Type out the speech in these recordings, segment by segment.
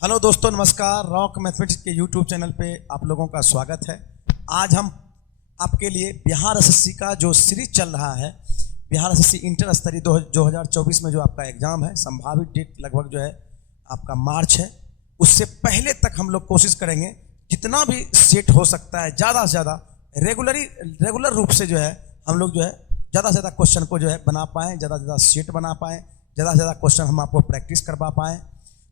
Hello दोस्तों, नमस्कार। Rock mathematics के यूट्यूब चैनल पे आप लोगों का स्वागत है। आज हम आपके लिए बिहार एसएससी का जो सीरीज चल रहा है, बिहार एसएससी इंटर स्तरीय 2024 में जो आपका एग्जाम है, संभावित डेट लगभग जो है आपका मार्च है, उससे पहले तक हम लोग कोशिश करेंगे जितना भी सेट हो सकता है ज़्यादा से ज़्यादा रेगुलर रूप से जो है हम लोग जो है ज़्यादा से ज़्यादा क्वेश्चन को जो है बना पाएँ, ज़्यादा से ज़्यादा सेट बना पाएँ, ज़्यादा से ज़्यादा क्वेश्चन हम आपको प्रैक्टिस करवा पाएँ।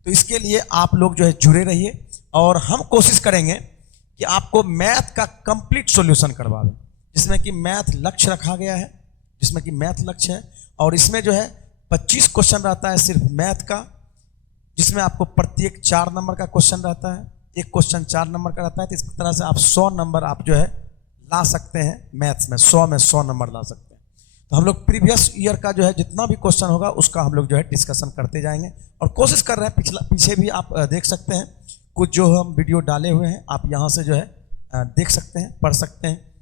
तो इसके लिए आप लोग जो है जुड़े रहिए और हम कोशिश करेंगे कि आपको मैथ का कंप्लीट सॉल्यूशन करवा दें, जिसमें कि मैथ लक्ष्य रखा गया है, जिसमें कि मैथ लक्ष्य है। और इसमें जो है 25 क्वेश्चन रहता है सिर्फ मैथ का, जिसमें आपको प्रत्येक 4 नंबर का क्वेश्चन रहता है, एक क्वेश्चन 4 नंबर का रहता है। तो इस तरह से आप 100 नंबर आप जो है ला सकते हैं मैथ्स में, 100 नंबर ला सकते हैं। तो हम लोग प्रीवियस ईयर का जो है जितना भी क्वेश्चन होगा उसका हम लोग जो है डिस्कशन करते जाएंगे और कोशिश कर रहे हैं। पीछे भी आप देख सकते हैं कुछ जो हम वीडियो डाले हुए हैं, आप यहाँ से जो है देख सकते हैं, पढ़ सकते हैं।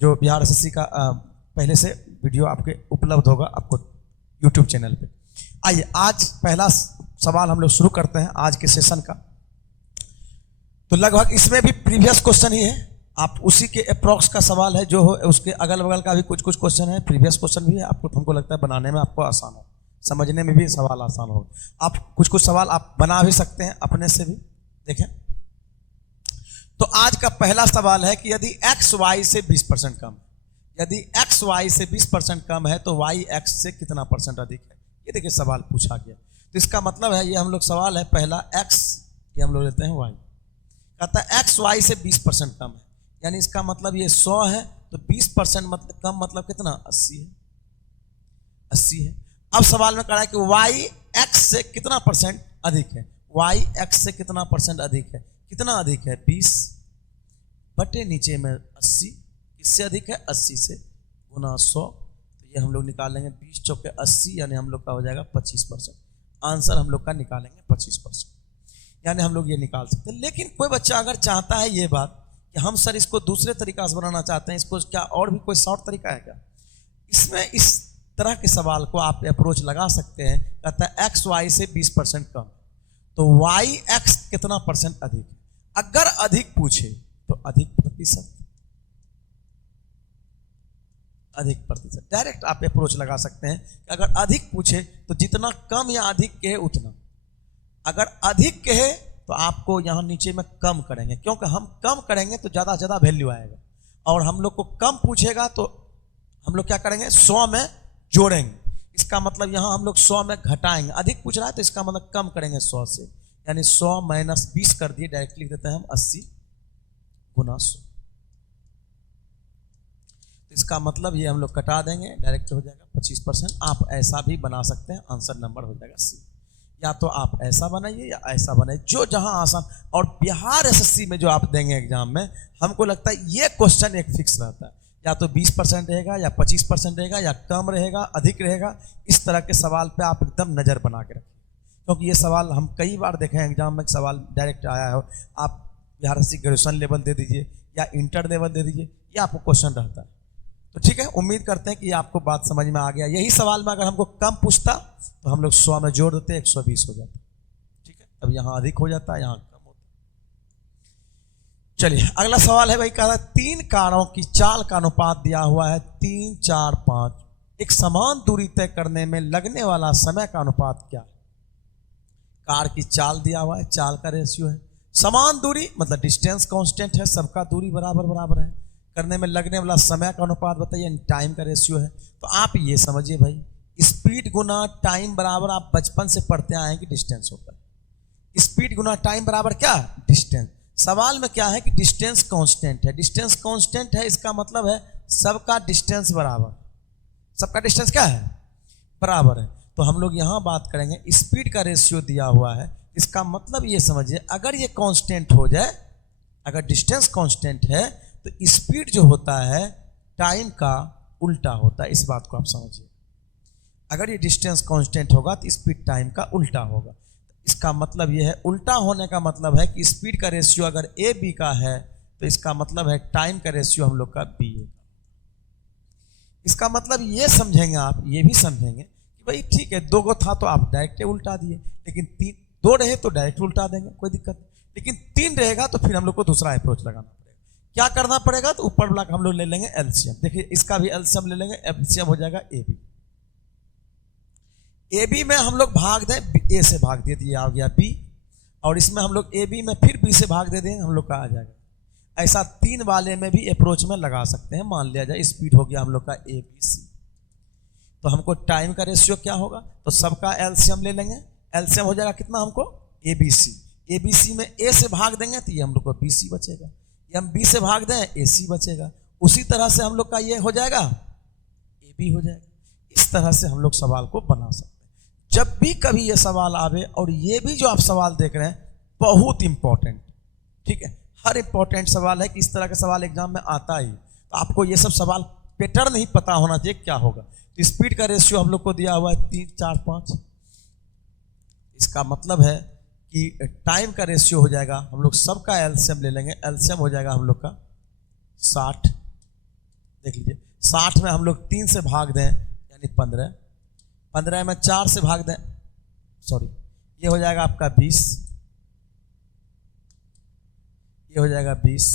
जो बिहार एसएससी का पहले से वीडियो आपके उपलब्ध होगा आपको यूट्यूब चैनल पे। आइए आज पहला सवाल हम लोग शुरू करते हैं आज के सेशन का। तो लगभग इसमें भी प्रीवियस क्वेश्चन ही है, आप उसी के अप्रॉक्स का सवाल है जो हो, उसके अगल बगल का भी कुछ कुछ क्वेश्चन है, प्रीवियस क्वेश्चन भी है। आपको हमको लगता है बनाने में आपको आसान हो, समझने में भी सवाल आसान हो। आप कुछ कुछ सवाल आप बना भी सकते हैं अपने से भी। देखें तो आज का पहला सवाल है कि यदि x y से 20% कम, यदि x y से 20% कम है तो y x से कितना परसेंट अधिक है। ये देखिए सवाल पूछा गया। तो इसका मतलब है, ये हम लोग सवाल है पहला x, ये हम लोग लेते हैं y, कहता है x y से 20% कम है, यानी इसका मतलब ये 100 है तो 20% मतलब कम मतलब कितना, 80 है, 80 है। अब सवाल में कह रहा है कि y x से कितना परसेंट अधिक है, y x से कितना परसेंट अधिक है, कितना अधिक है, 20 बटे नीचे में 80, किससे अधिक है, 80 से, गुना 100। तो ये हम लोग निकाल लेंगे 20 चौके 80, यानी हम लोग का हो जाएगा 25%। आंसर हम लोग का निकालेंगे 25%, यानी हम लोग ये निकाल सकते हैं। लेकिन कोई बच्चा अगर चाहता है ये बात कि हम सर इसको दूसरे तरीका से बनाना चाहते हैं, इसको क्या और भी कोई शॉर्ट तरीका है क्या, इसमें इस तरह के सवाल को आप अप्रोच लगा सकते हैं। कहता है x y से 20% कम, तो y x कितना परसेंट अधिक है। अगर अधिक पूछे तो अधिक प्रतिशत डायरेक्ट आप अप्रोच लगा सकते हैं कि अगर अधिक पूछे तो जितना कम या अधिक कहे उतना, अगर अधिक कहे तो आपको यहाँ नीचे में कम करेंगे, क्योंकि हम कम करेंगे तो ज़्यादा से ज़्यादा वैल्यू आएगा। और हम लोग को कम पूछेगा तो हम लोग क्या करेंगे, 100 में जोड़ेंगे। इसका मतलब यहाँ हम लोग 100 में घटाएंगे। अधिक पूछ रहा है तो इसका मतलब कम करेंगे 100 से, यानी 100 माइनस 20 कर दिए, डायरेक्ट लिख देते हैं हम 80 गुना 100। तो इसका मतलब ये हम लोग कटा देंगे, डायरेक्ट हो जाएगा 25%। आप ऐसा भी बना सकते हैं, आंसर नंबर हो जाएगा C। या तो आप ऐसा बनाइए या ऐसा बनाइए, जो जहां आसान। और बिहार एसएससी में जो आप देंगे एग्जाम में, हमको लगता है ये क्वेश्चन एक फिक्स रहता है, या तो 20% रहेगा या 25% रहेगा या कम रहेगा, अधिक रहेगा। इस तरह के सवाल पे आप एकदम नज़र बना के रखिए, क्योंकि ये सवाल हम कई बार देखे हैं एग्जाम में, सवाल डायरेक्ट आया हो। आप बिहार एसएससी ग्रेजुएशन लेवल दे दीजिए या इंटर लेवल दे दीजिए, ये आपको क्वेश्चन रहता है। तो ठीक है, उम्मीद करते हैं कि आपको बात समझ में आ गया। यही सवाल में अगर हमको कम पूछता तो हम लोग 100 में जोड़ देते, 120 हो जाता। ठीक है, अब यहाँ अधिक हो जाता है, यहाँ कम होता। चलिए अगला सवाल है भाई, कहा था 3 कारों की चाल का अनुपात दिया हुआ है 3, 4, 5। एक समान दूरी तय करने में लगने वाला समय का अनुपात क्या है। कार की चाल दिया हुआ है, चाल का रेशियो है। समान दूरी मतलब डिस्टेंस कांस्टेंट है, सबका दूरी बराबर बराबर है। करने में लगने वाला समय का अनुपात बताइए, टाइम का रेशियो है। तो आप ये समझिए भाई, स्पीड गुना टाइम बराबर, आप बचपन से पढ़ते आए हैं कि डिस्टेंस होता है। स्पीड गुना टाइम बराबर क्या, डिस्टेंस। सवाल में क्या है कि डिस्टेंस कांस्टेंट है। डिस्टेंस कांस्टेंट है, इसका मतलब है सबका डिस्टेंस बराबर, सबका डिस्टेंस क्या है, बराबर है। तो हम लोग यहाँ बात करेंगे स्पीड का रेशियो दिया हुआ है। इसका मतलब ये समझिए, अगर ये कांस्टेंट हो जाए, अगर डिस्टेंस कांस्टेंट है तो स्पीड जो होता है टाइम का उल्टा होता है। इस बात को आप समझिए, अगर ये डिस्टेंस कांस्टेंट होगा तो स्पीड टाइम का उल्टा होगा। इसका मतलब ये है, उल्टा होने का मतलब है कि स्पीड का रेशियो अगर ए बी का है तो इसका मतलब है टाइम का रेशियो हम लोग का बी है। इसका मतलब ये समझेंगे आप, ये भी समझेंगे कि भाई ठीक है, 2 गो था तो आप डायरेक्ट उल्टा दिए, लेकिन 2 रहे तो डायरेक्ट उल्टा देंगे, कोई दिक्कत नहीं। लेकिन 3 रहेगा तो फिर हम लोग को दूसरा अप्रोच लगाना पड़ेगा। क्या करना पड़ेगा? तो ऊपर वाला हम लोग ले लेंगे एलसीएम। देखिए इसका भी एलसीएम ले लेंगे, एलसीएम हो जाएगा AB। AB में हम लोग भाग दें, A से भाग दे दिए, आ गया B, और इसमें हम लोग AB में फिर B से भाग दे दें, हम लोग का आ जाएगा। ऐसा 3 वाले में भी अप्रोच में लगा सकते हैं। मान लिया जाए स्पीड हो गया हम लोग का ABC, तो हमको टाइम का रेशियो क्या होगा? तो सबका एलसीएम ले लेंगे। एलसीएम हो जाएगा कितना हमको? ABC। ABC में A से भाग देंगे तो ये हम लोग को BC बचेगा, ये हम B से भाग दें AC बचेगा। उसी तरह से हम लोग का ये हो जाएगा AB हो जाएगा। इस तरह से हम लोग सवाल को बना सकते हैं। जब भी कभी ये सवाल आवे, और ये भी जो आप सवाल देख रहे हैं बहुत इंपॉर्टेंट, ठीक है, हर इंपॉर्टेंट सवाल है कि इस तरह का सवाल एग्जाम में आता ही, तो आपको ये सब सवाल पैटर्न नहीं पता होना चाहिए क्या होगा। तो स्पीड का रेशियो हम लोग को दिया हुआ है 3, 4, 5। इसका मतलब है कि टाइम का रेशियो हो जाएगा, हम लोग सबका एलसीएम ले लेंगे, एलसीएम हो जाएगा हम लोग का 60। देख लीजिए 60 में हम लोग 3 से भाग दें यानी 15, 15 में 4 से भाग दें, सॉरी, ये हो जाएगा आपका 20, ये हो जाएगा 20,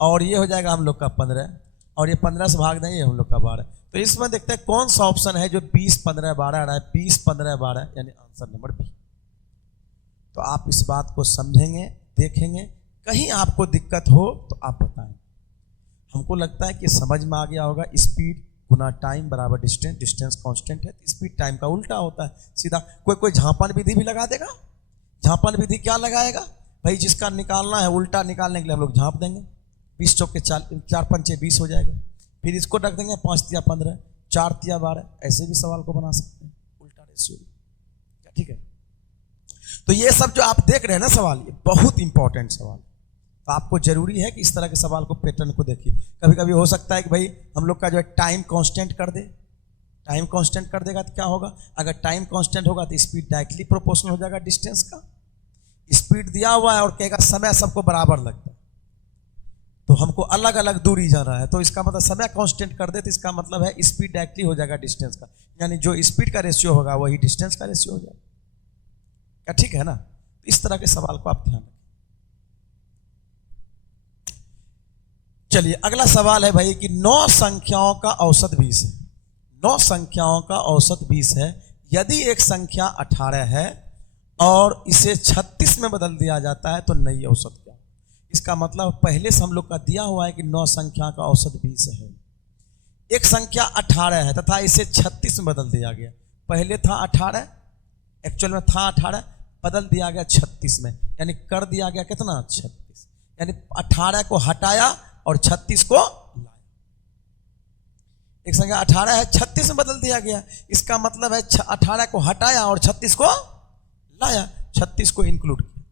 और ये हो जाएगा हम लोग का 15, और ये 15 से भाग दें, ये हम लोग का 12। तो इसमें देखते हैं कौन सा ऑप्शन है जो 20, 15, 12 आ रहा है। 20, 15, 12 यानी आंसर नंबर बी। तो आप इस बात को समझेंगे, देखेंगे, कहीं आपको दिक्कत हो तो आप बताएं। हमको लगता है कि समझ में आ गया होगा। स्पीड गुना टाइम बराबर डिस्टेंस, डिस्टेंस कांस्टेंट है तो स्पीड टाइम का उल्टा होता है सीधा। कोई झांपन विधि भी लगा देगा। झांपन विधि क्या लगाएगा भाई? जिसका निकालना है उल्टा निकालने के लिए हम लोग झांप देंगे। 20 चौके 4 पंचे 20 हो जाएगा। फिर इसको रख देंगे 5 तिया 15, 4 तिया 12। ऐसे भी सवाल को बना सकते हैं, उल्टा रेशियो। ठीक है, तो ये सब जो आप देख रहे हैं ना सवाल, ये बहुत इंपॉर्टेंट सवाल। तो आपको जरूरी है कि इस तरह के सवाल को पैटर्न को देखिए। कभी कभी हो सकता है कि भाई हम लोग का जो है टाइम कांस्टेंट कर दे। टाइम कांस्टेंट कर देगा तो क्या होगा? अगर टाइम कांस्टेंट होगा तो स्पीड डायरेक्टली प्रोपोर्शनल हो जाएगा डिस्टेंस का। स्पीड दिया हुआ है और कहेगा समय सबको बराबर लगता है, तो हमको अलग अलग दूरी जाना है, तो इसका मतलब समय कांस्टेंट कर दे तो इसका मतलब है स्पीड डायरेक्टली हो जाएगा डिस्टेंस का, यानी जो स्पीड का रेशियो होगा वही डिस्टेंस का रेशियो हो जाएगा। क्या ठीक है ना? इस तरह के सवाल को आप ध्यान रखें। चलिए अगला सवाल है भाई कि 9 संख्याओं का औसत 20 है। 9 संख्याओं का औसत 20 है। यदि एक संख्या 18 है और इसे 36 में बदल दिया जाता है तो नई औसत क्या? इसका मतलब पहले से हम लोग का दिया हुआ है कि 9 संख्या का औसत 20 है। एक संख्या 18 है तथा इसे 36 में बदल दिया गया। पहले था 18, एक्चुअल में था 18, बदल दिया गया 36 में, यानी कर दिया गया कितना? 36। यानी 18 को हटाया और 36 को लाया। एक संख्या 18 है, 36 में बदल दिया गया। इसका मतलब है 18 को हटाया और 36 को लाया, 36 को इंक्लूड किया।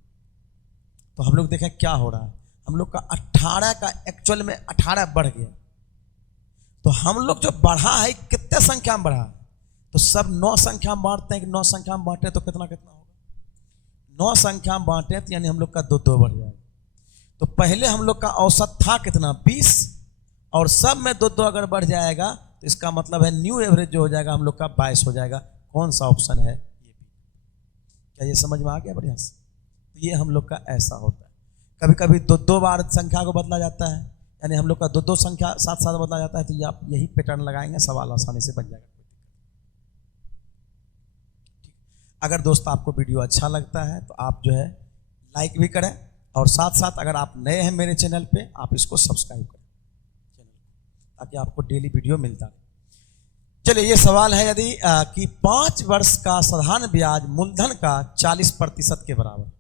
तो हम लोग देखें क्या हो रहा है। हम लोग का 18 का एक्चुअल में 18 बढ़ गया, तो हम लोग जो बढ़ा है कितने संख्या में बढ़ा? तो सब 9 संख्या में बांटते हैं कि 9 संख्या में बांटे तो कितना कितना होगा? 9 संख्या में बांटे तो यानी हम लोग का 2 बढ़ जाएगा। तो पहले हम लोग का औसत था कितना? 20, और सब में 2 अगर बढ़ जाएगा तो इसका मतलब है न्यू एवरेज जो हो जाएगा हम लोग का 22 हो जाएगा। कौन सा ऑप्शन है? ये भी। क्या ये समझ में आ गया बढ़िया से? तो ये हम लोग का ऐसा होता है। कभी कभी 2 बार संख्या को बदला जाता है, यानी हम लोग का 2 संख्या साथ साथ बदला जाता है। तो ये आप यही पैटर्न लगाएंगे, सवाल आसानी से बन जाएगा। अगर दोस्त आपको वीडियो अच्छा लगता है तो आप जो है लाइक भी करें, और साथ साथ अगर आप नए हैं मेरे चैनल पे आप इसको सब्सक्राइब करें ताकि आपको डेली वीडियो मिलता रहे। चलिए ये सवाल है यदि कि 5 वर्ष का साधारण ब्याज मूलधन का 40% के बराबर।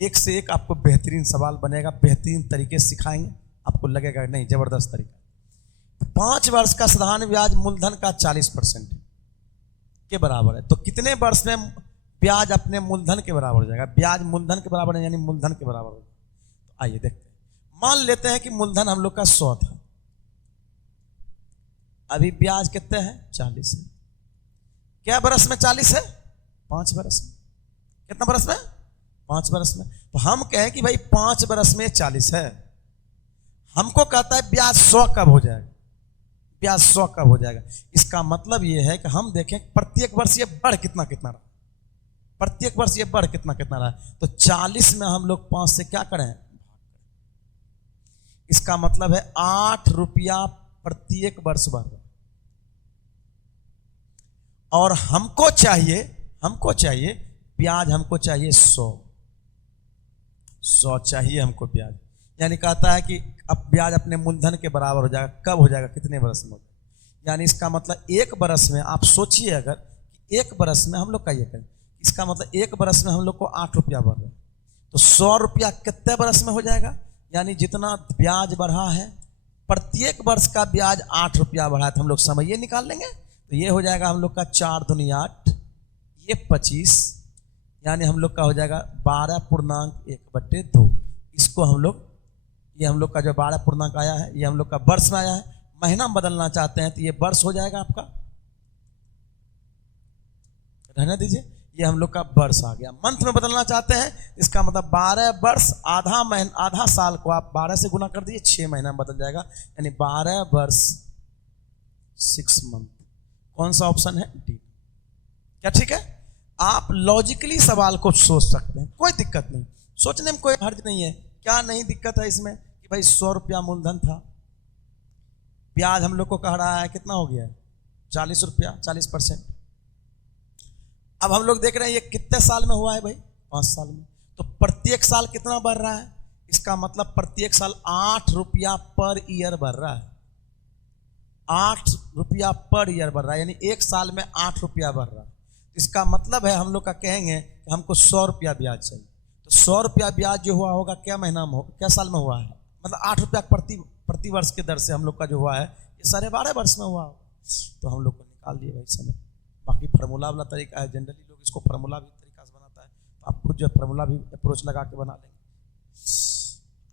एक से एक आपको बेहतरीन सवाल बनेगा, बेहतरीन तरीके से सिखाएंगे, आपको लगेगा नहीं जबरदस्त तरीका। 5 वर्ष का साधारण ब्याज मूलधन का 40% के बराबर है, तो कितने वर्ष में ब्याज अपने मूलधन के बराबर हो जाएगा? ब्याज मूलधन के बराबर है यानी मूलधन के बराबर हो जाएगा। तो आइए देखते हैं। मान लेते हैं कि मूलधन हम लोग का 100 था, अभी ब्याज कितने हैं? 40 है। क्या बरस में 40 है? 5 बरस में। कितना बरस में? 5 बरस में। तो हम कहें कि भाई 5 बरस में 40 है। हमको कहता है ब्याज 100 कब हो जाएगा? ब्याज 100 कब हो जाएगा? इसका मतलब यह है कि हम देखें प्रत्येक वर्ष ये बढ़ कितना कितना रहा। प्रत्येक वर्ष ये बढ़ कितना कितना रहा है, तो 40 में हम लोग 5 से क्या करें, इसका मतलब है 8 रुपया प्रत्येक वर्ष बढ़ रहा है। और हमको चाहिए ब्याज, हमको चाहिए 100 चाहिए हमको ब्याज। यानी कहता है कि अब ब्याज अपने मूलधन के बराबर हो जाएगा। कब हो जाएगा, कितने बरस में हो जाएगा। यानी इसका मतलब एक बरस में, आप सोचिए अगर कि एक बरस में हम लोग का ये करें, इसका मतलब एक बरस में हम लोग को 8 रुपया बढ़ रहा है, तो 100 रुपया कितने बरस में हो जाएगा। यानी जितना ब्याज बढ़ा है, प्रत्येक वर्ष का ब्याज 8 रुपया बढ़ा है, तो हम लोग समझिए निकाल लेंगे। तो ये हो जाएगा हम लोग का 4 दूनी 8, ये 25, यानी हम लोग का हो जाएगा 12.1/2। इसको हम लोग, ये हम लोग का जो 12 आया है, ये हम लोग का वर्ष में आया है। महीना में बदलना चाहते हैं तो ये वर्ष हो जाएगा आपका, रहने दीजिए, ये हम लोग का वर्ष आ गया। मंथ में बदलना चाहते हैं, इसका मतलब 12 वर्ष, आधा साल को आप 12 से गुना कर दीजिए, 6 महीना में बदल जाएगा। यानी 12 वर्ष 6 मंथ। कौन सा ऑप्शन है, डी। क्या ठीक है। आप लॉजिकली सवाल को सोच सकते हैं, कोई दिक्कत नहीं, सोचने में कोई हर्ज नहीं है। क्या नहीं दिक्कत है इसमें कि भाई 100 रुपया मूलधन था, ब्याज हम लोग को कह रहा है कितना हो गया है, 40 रुपया, 40%। अब हम लोग देख रहे हैं ये कितने साल में हुआ है भाई, 5 साल में। तो प्रत्येक साल कितना बढ़ रहा है, इसका मतलब प्रत्येक साल 8 रुपया पर ईयर बढ़ रहा है। 8 रुपया पर ईयर बढ़ रहा है, यानी एक साल में 8 रुपया बढ़ रहा है। इसका मतलब है हम लोग का कहेंगे कि हमको 100 रुपया ब्याज चाहिए, तो 100 रुपया ब्याज जो हुआ होगा क्या महीना में, क्या साल में हुआ है, मतलब 8 रुपया प्रति वर्ष के दर से हम लोग का जो हुआ है, ये 12.5 वर्ष में हुआ। तो हम लोग को निकाल दिए भाई समय। बाकी फार्मूला वाला तरीका है, जनरली लोग इसको फार्मूला भी तरीका से बनाता है, तो आप खुद जो फार्मूला भी अप्रोच लगा के बना लेंगे।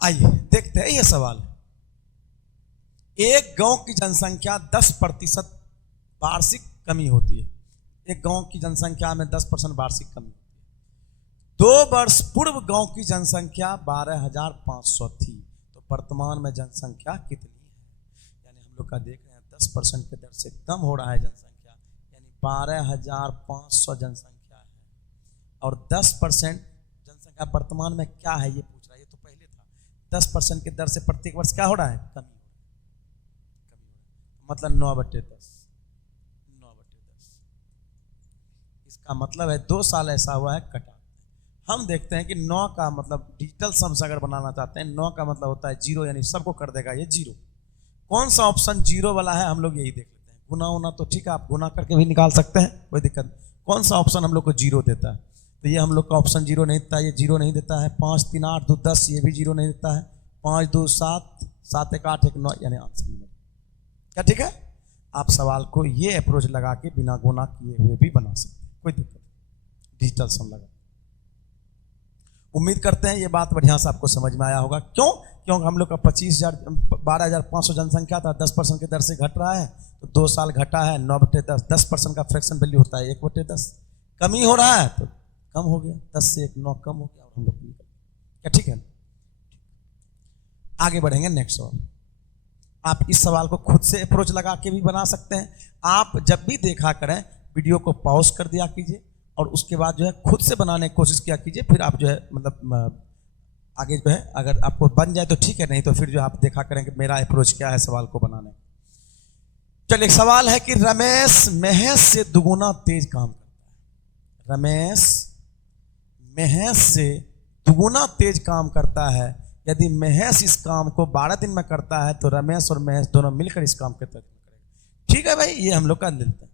आइए देखते हैं ये सवाल। एक गांव की जनसंख्या 10% वार्षिक कमी होती है। एक गांव की जनसंख्या में 10% वार्षिक कमी होती है। 2 वर्ष पूर्व गांव की जनसंख्या 12,500 थी, तो वर्तमान में जनसंख्या कितनी है। यानी हम लोग का देख रहे हैं 10% के दर से कम हो रहा है जनसंख्या, यानी 12,500 जनसंख्या है। और 10% जनसंख्या वर्तमान में क्या है ये पूछ रहा है, ये तो पहले था। 10% के दर से प्रत्येक वर्ष क्या हो रहा है, कमी, मतलब 9/10। इसका मतलब है 2 साल ऐसा हुआ है कटा। हम देखते हैं कि 9 का मतलब डिजिटल सम्स अगर बनाना चाहते हैं, 9 का मतलब होता है 0, यानी सबको कर देगा ये 0। कौन सा ऑप्शन 0 वाला है हम लोग यही देख लेते हैं। गुना होना तो ठीक है, आप गुना करके भी निकाल सकते हैं, कोई दिक्कत नहीं। कौन सा ऑप्शन हम लोग को 0 देता है, तो ये हम लोग का ऑप्शन 0 नहीं देता है, ये 0 नहीं देता है। 5 3 8 2 10, ये भी 0 नहीं देता है। 5 2 7 7 1 8 1 9, यानी आंसर नंबर क्या ठीक है। आप सवाल को ये अप्रोच लगा के बिना गुना किए हुए भी बना सकते हैं, कोई दिक्कत नहीं, डिजिटल सम लगा। उम्मीद करते हैं ये बात बढ़िया से आपको समझ में आया होगा। क्योंकि हम लोग का 12,500 जनसंख्या था, 10% के दर से घट रहा है, तो 2 साल घटा है। 9/10, 10% का फ्रैक्शन वैल्यू होता है 1/10। कमी हो रहा है तो कम हो गया, 10 से 1 9 कम हो गया, और हम लोग निकल क्या ठीक है। आगे बढ़ेंगे नेक्स्ट सवाल। आप इस सवाल को खुद से अप्रोच लगा के भी बना सकते हैं। आप जब भी देखा करें वीडियो को पॉज कर दिया कीजिए, और उसके बाद जो है खुद से बनाने की कोशिश किया कीजिए। फिर आप जो है मतलब आगे जो है अगर आपको बन जाए तो ठीक है, नहीं तो फिर जो आप देखा करें कि मेरा अप्रोच क्या है सवाल को बनाने। चलिए, एक सवाल है कि रमेश महेश से दुगुना तेज काम करता है। रमेश महेश से दुगुना तेज काम करता है। यदि महेश इस काम को 12 दिन में करता है, तो रमेश और महेश दोनों मिलकर इस काम कितने दिन में करेंगे। ठीक है भाई, ये हम लोग का लेते हैं,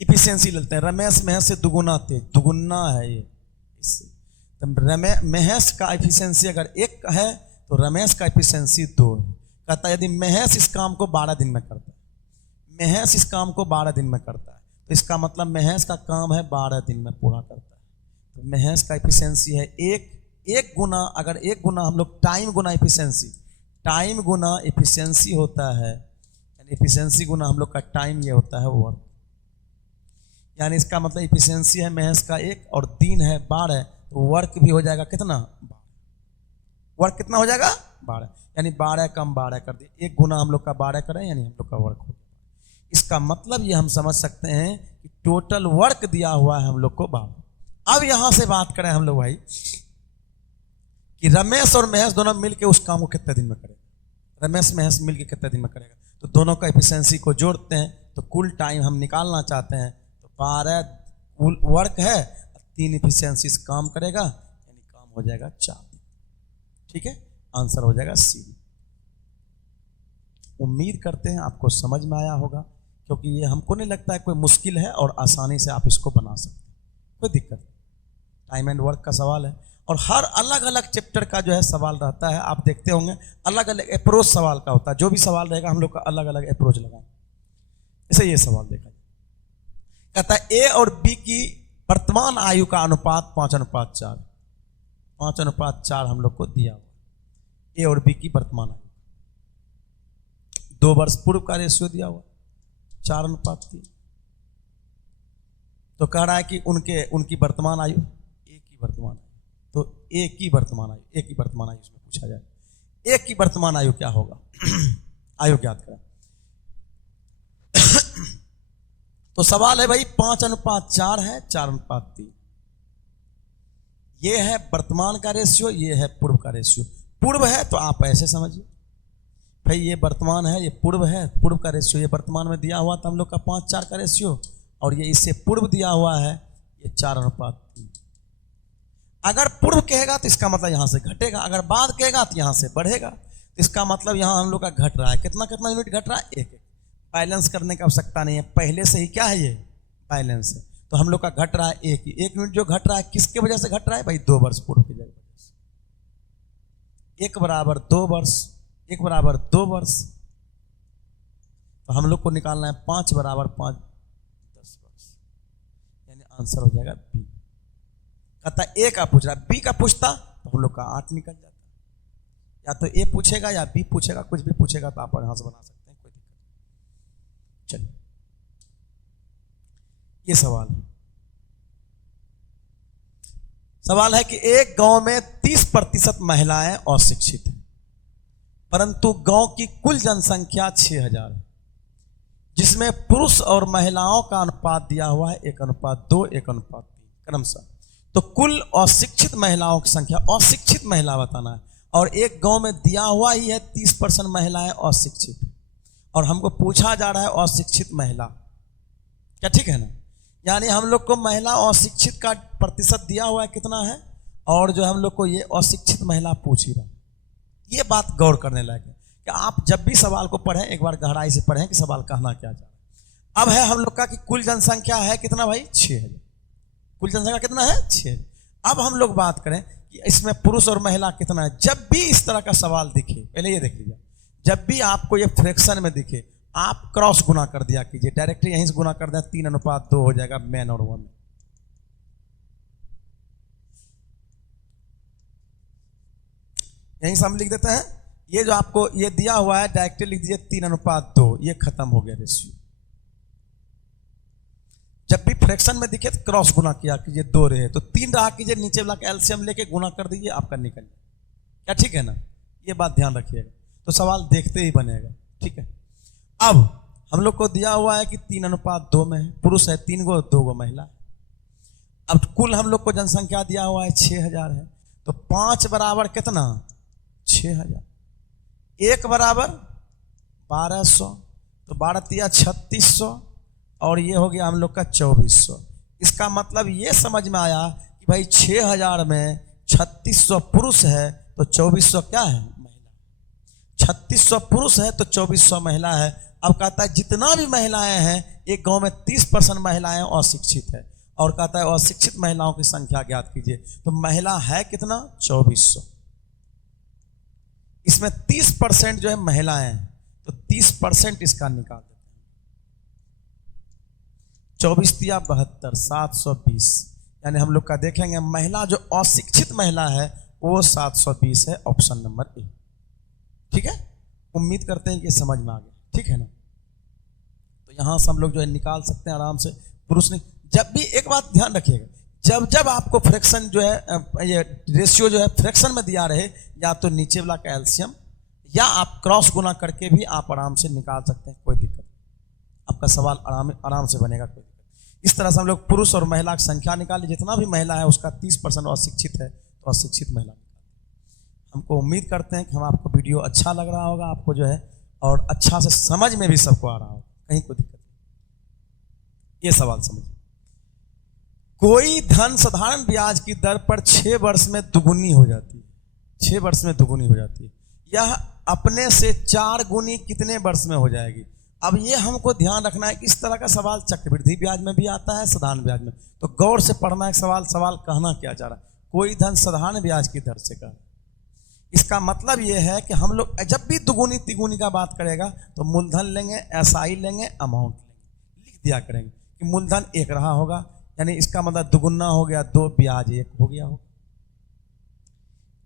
इफिशियंसी लेते हैं। रमेश महेश से दुगुना तेज, दुगुना है ये इससे। तो महेश का इफिशियंसी अगर 1 है, तो रमेश का इफिशियंसी 2 है। कहता है यदि महेश इस काम को 12 दिन में करता है, महेश इस काम को 12 दिन में करता है, तो इसका मतलब महेश का काम है 12 दिन में पूरा करता है। तो महेश का इफिशियंसी है 1 गुना, अगर 1 गुना हम लोग टाइम गुना इफिशियंसी, टाइम गुना इफिशियंसी होता है, यानी इफिशियंसी गुना हम लोग का टाइम, ये होता है वर्क। यानी इसका मतलब इफिशियंसी है महेश का 1 और दिन है 12, तो वर्क भी हो जाएगा कितना, 12। वर्क कितना हो जाएगा, 12, यानी 12 कम 12 कर दिए, 1 गुना हम लोग का 12 करें, यानी हम लोग का वर्क हो गया। इसका मतलब ये हम समझ सकते हैं कि टोटल वर्क दिया हुआ है हम लोग को 12। अब यहां से बात करें हम लोग भाई कि रमेश और महेश दोनों मिलके उस काम को कितने दिन में करेगा। रमेश महेश मिलके कितने दिन में करेगा, तो दोनों का एफिशिएंसी को जोड़ते हैं तो कुल टाइम हम निकालना चाहते हैं, तो 12 कुल वर्क है, 3 एफिशिएंसी काम करेगा, यानी काम हो जाएगा 4। ठीक है, आंसर हो जाएगा सी। उम्मीद करते हैं आपको समझ में आया होगा, क्योंकि ये हमको नहीं लगता है कोई मुश्किल है और आसानी से आप इसको बना सकते हैं, कोई दिक्कत नहीं। टाइम एंड वर्क का सवाल है और हर अलग अलग चैप्टर का जो है सवाल रहता है, आप देखते होंगे अलग अलग अप्रोच सवाल का होता है। जो भी सवाल रहेगा हम लोग का अलग अलग अप्रोच लगाएं। जैसे ये सवाल देखा जाए, कहता है ए और बी की वर्तमान आयु का अनुपात 5:4। 5:4 हम लोग को दिया हुआ। ए और बी की वर्तमान आयु 2 वर्ष पूर्व का रेशियो दिया हुआ 4:3। तो कह रहा है कि उनकी वर्तमान आयु, ए की वर्तमान आयु, तो ए की वर्तमान आयु, ए की वर्तमान आयु इसमें पूछा जाए, ए की वर्तमान आयु क्या होगा आयु ज्ञात करें। तो सवाल है भाई 5:4 है, 4:3। ये है वर्तमान का रेशियो, ये है पूर्व का रेशियो। पूर्व है तो आप ऐसे समझिए भाई ये वर्तमान है, ये पूर्व है, पूर्व का रेशियो ये वर्तमान में दिया हुआ था हम लोग का 5:4 का रेशियो, और ये इससे पूर्व दिया हुआ है ये 4:3। अगर पूर्व कहेगा तो इसका मतलब यहां से घटेगा, अगर बाद कहेगा तो यहां से बढ़ेगा। तो इसका मतलब यहां हम लोग का घट रहा है, कितना कितना यूनिट घट रहा है, 1। बैलेंस करने की आवश्यकता नहीं है, पहले से ही क्या है ये बैलेंस है। तो हम लोग का घट रहा है 1 यूनिट। जो घट रहा है किसके वजह से घट रहा है भाई, 2 वर्ष पूर्व की वजह से। 1 बराबर 2 वर्ष, 1 बराबर 2 वर्ष, तो हम लोग को निकालना है 5 बराबर 5 10 वर्ष, यानी आंसर हो जाएगा बी। कहता ए का पूछ रहा है, बी का पूछता तो हम लोग का 8 निकल जाता। या तो ए पूछेगा या बी पूछेगा, कुछ भी पूछेगा तो आप यहां से बना सकते हैं, कोई दिक्कत नहीं। चलिए ये सवाल है कि एक गांव में 30% महिलाएं अशिक्षित हैं, परंतु गांव की कुल जनसंख्या 6000 है, जिसमें पुरुष और महिलाओं का अनुपात दिया हुआ है 1:2, 1:3 क्रमशः। तो कुल अशिक्षित महिलाओं की संख्या, अशिक्षित महिला बताना है, और एक गांव में दिया हुआ ही है 30% महिलाएं अशिक्षित, और हमको पूछा जा रहा है अशिक्षित महिला, क्या ठीक है ना। यानी हम लोग को महिला अशिक्षित का प्रतिशत दिया हुआ है कितना है, और जो हम लोग को ये अशिक्षित महिला पूछ ही रहा है। ये बात गौर करने लायक है कि आप जब भी सवाल को पढ़ें एक बार गहराई से पढ़ें कि सवाल कहना क्या चाह रहा है। अब है हम लोग का कि कुल जनसंख्या है कितना भाई, 6000। कुल जनसंख्या कितना है, 6। अब हम लोग बात करें कि इसमें पुरुष और महिला कितना है। जब भी इस तरह का सवाल दिखे, पहले ये देख लीजिए, जब भी आपको ये फ्रैक्शन में दिखे आप क्रॉस गुना कर दिया कीजिए, डायरेक्टली यहीं से गुना कर दें, 3:2 हो जाएगा मैन और वुमेन। यहीं से हम लिख देते हैं, ये जो आपको ये दिया हुआ है डायरेक्टली लिख दीजिए 3:2, ये खत्म हो गया रेशियो। जब भी फ्रैक्शन में दिखे तो क्रॉस गुना किया कीजिए, 2 रहे तो 3 रहा कीजिए, नीचे वाला का एलसीएम लेके गुना कर दीजिए, आपका निकल जाए। क्या ठीक है ना, ये बात ध्यान रखिएगा, तो सवाल देखते ही बनेगा। ठीक है, अब हम लोग को दिया हुआ है कि 3:2 में है, पुरुष है 3 गो, 2 गो महिला। अब कुल हम लोग को जनसंख्या दिया हुआ है 6000 है, तो 5 बराबर कितना, 6000। 1 बराबर 1200, तो 12 3600, और ये हो गया हम लोग का 2400। इसका मतलब ये समझ में आया कि भाई 6000 में 3600 पुरुष है तो 2400 क्या है, महिला। 3600 पुरुष है तो 2400 महिला है। अब कहता है जितना भी महिलाएं हैं, एक गांव में 30% महिलाएं अशिक्षित है, और कहता है अशिक्षित महिलाओं की संख्या ज्ञात कीजिए। तो महिला है कितना, 2400। इसमें 30% जो है महिलाएं हैं, तो 30% इसका निकाल देते हैं। 24 × 72 720, यानी हम लोग का देखेंगे महिला जो अशिक्षित महिला है वो 720 है, ऑप्शन नंबर ए। ठीक है, उम्मीद करते हैं कि समझ में आ गया। ठीक है ना, तो यहां से हम लोग जो है निकाल सकते हैं आराम से। पुरुष ने जब भी एक बात ध्यान रखिएगा, जब जब आपको फ्रैक्शन जो है ये रेशियो जो है फ्रैक्शन में दिया रहे, या तो नीचे वाला का एलसीएम या आप क्रॉस गुना करके भी आप आराम से निकाल सकते हैं, कोई दिक्कत नहीं। आपका सवाल आराम से बनेगा, कोई दिक्कत। इस तरह से हम लोग पुरुष और महिला की संख्या निकाली, जितना भी महिला है उसका 30% अशिक्षित है, तो अशिक्षित महिला निकाली। हमको उम्मीद करते हैं कि हम आपको वीडियो अच्छा लग रहा होगा, आपको जो है और अच्छा से समझ में भी सबको आ रहा होगा, कहीं कोई दिक्कत नहीं। ये सवाल समझिए, कोई धन साधारण ब्याज की दर पर 6 वर्ष में दुगुनी हो जाती है, 6 वर्ष में दुगुनी हो जाती है, यह अपने से 4 गुनी कितने वर्ष में हो जाएगी। अब ये हमको ध्यान रखना है कि इस तरह का सवाल चक्रवृद्धि ब्याज में भी आता है, साधारण ब्याज में, तो गौर से पढ़ना है सवाल कहना क्या चाह रहा है। कोई धन साधारण ब्याज की दर से कर, इसका मतलब ये है कि हम लोग जब भी दुगुनी तिगुनी का बात करेगा तो मूलधन लेंगे, एसआई लेंगे, अमाउंट लेंगे, लिख दिया करेंगे कि मूलधन 1 रहा होगा, यानी इसका मतलब दुगुना हो गया 2, ब्याज 1 हो गया होगा।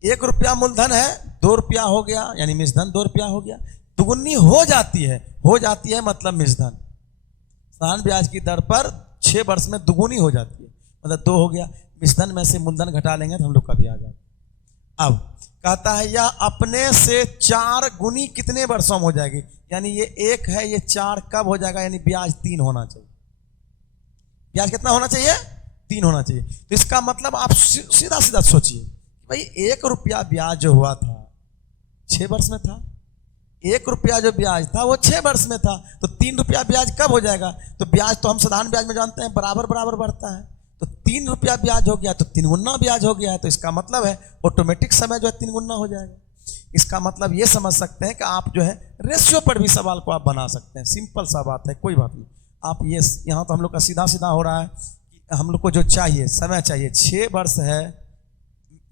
1 रुपया मूलधन है, 2 रुपया हो गया, यानी मिश्रधन 2 रुपया हो गया। दुगुनी हो जाती है मतलब मिश्रधन साधारण ब्याज की दर पर 6 वर्ष में दुगुनी हो जाती है, मतलब 2 हो गया। मिश्रधन में से मूलधन घटा लेंगे तो हम लोग का ब्याज आ जाएगा। अब कहता है यह अपने से 4 गुनी कितने वर्षों में हो जाएगी, यानी ये 1 है, ये 4 कब हो जाएगा, यानी ब्याज 3 होना चाहिए। ब्याज कितना होना चाहिए, 3 होना चाहिए। तो इसका मतलब आप सीधा सीधा सोचिए भाई 1 रुपया ब्याज जो हुआ था 6 वर्ष में था, 1 रुपया जो ब्याज था वो 6 वर्ष में था, तो 3 रुपया ब्याज कब हो जाएगा। तो ब्याज तो हम साधारण ब्याज में जानते हैं बराबर बराबर बढ़ता है, तो 3 रुपया ब्याज हो गया तो 3 गुना ब्याज हो गया है, तो इसका मतलब है ऑटोमेटिक समय जो है 3 गुना हो जाएगा। इसका मतलब ये समझ सकते हैं कि आप जो है रेशियो पर भी सवाल को आप बना सकते हैं, सिंपल सा बात है, कोई बात नहीं। आप ये यहाँ तो हम लोग का सीधा सीधा हो रहा है कि हम लोग को जो चाहिए समय चाहिए, 6 वर्ष है,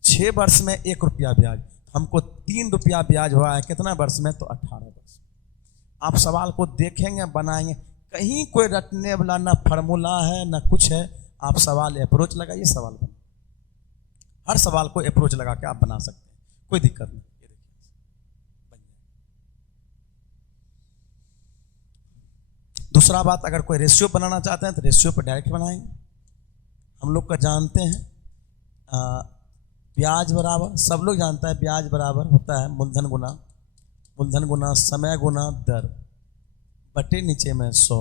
6 वर्ष में 1 रुपया ब्याज, हमको 3 रुपया ब्याज हुआ है कितना वर्ष में, तो 18 वर्ष। आप सवाल को देखेंगे बनाएंगे, कहीं कोई रटने वाला ना फार्मूला है ना कुछ है, आप सवाल अप्रोच लगाइए, सवाल बना, हर सवाल को अप्रोच लगा के आप बना सकते हैं, कोई दिक्कत नहीं। दूसरा बात, अगर कोई रेशियो बनाना चाहते हैं तो रेशियो पर डायरेक्ट बनाएंगे। हम लोग का जानते हैं ब्याज बराबर, सब लोग जानता है ब्याज बराबर होता है मूलधन गुना समय गुना दर बटे नीचे में 100।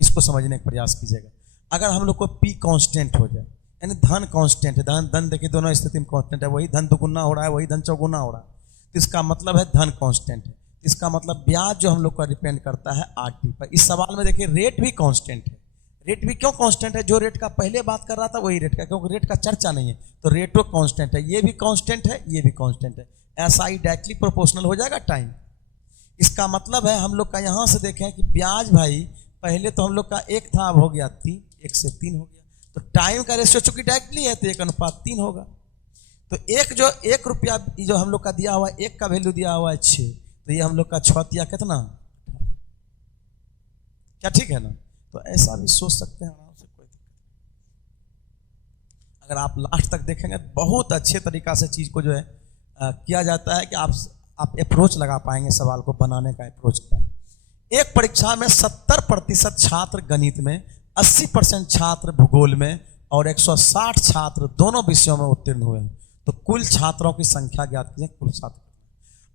इसको समझने का प्रयास कीजिएगा। अगर हम लोग को P कांस्टेंट हो जाए, यानी धन कांस्टेंट है, धन देखिए दोनों स्थिति में कांस्टेंट है, वही धन दुगुना हो रहा है, वही धन चौगुना हो रहा है, तो इसका मतलब है धन कांस्टेंट है। इसका मतलब ब्याज जो हम लोग का डिपेंड करता है RT पर। इस सवाल में देखिए रेट भी कांस्टेंट है। रेट भी क्यों कांस्टेंट है, जो रेट का पहले बात कर रहा था वही रेट का, क्योंकि रेट का चर्चा नहीं है, तो रेटो कांस्टेंट है, ये भी कांस्टेंट है, ये भी कांस्टेंट है। SI डायरेक्टली प्रोपोर्शनल हो जाएगा टाइम। इसका मतलब है हम लोग का यहाँ से देखें कि ब्याज भाई पहले तो हम लोग का 1 था, अब हो गया 3, 1 से 3 हो गया, तो टाइम का रेशियो चूंकि डायरेक्टली है तो 1:3 होगा। तो 1 रुपया जो हम लोग का दिया हुआ है, 1 का वैल्यू दिया हुआ है 6, तो ये हम लोग का 6 कितना, क्या ठीक है ना। तो ऐसा भी सोच सकते हैं आराम से, कोई दिक्कत नहीं। अगर आप लास्ट तक देखेंगे तो बहुत अच्छे तरीका से चीज को जो है किया जाता है कि आप अप्रोच लगा पाएंगे सवाल को बनाने का। अप्रोच क्या है, एक परीक्षा में 70% छात्र गणित में, 80% छात्र भूगोल में और 160 छात्र दोनों विषयों में उत्तीर्ण हुए हैं। तो कुल छात्रों की संख्या ज्ञात कीजिए, कुल छात्र।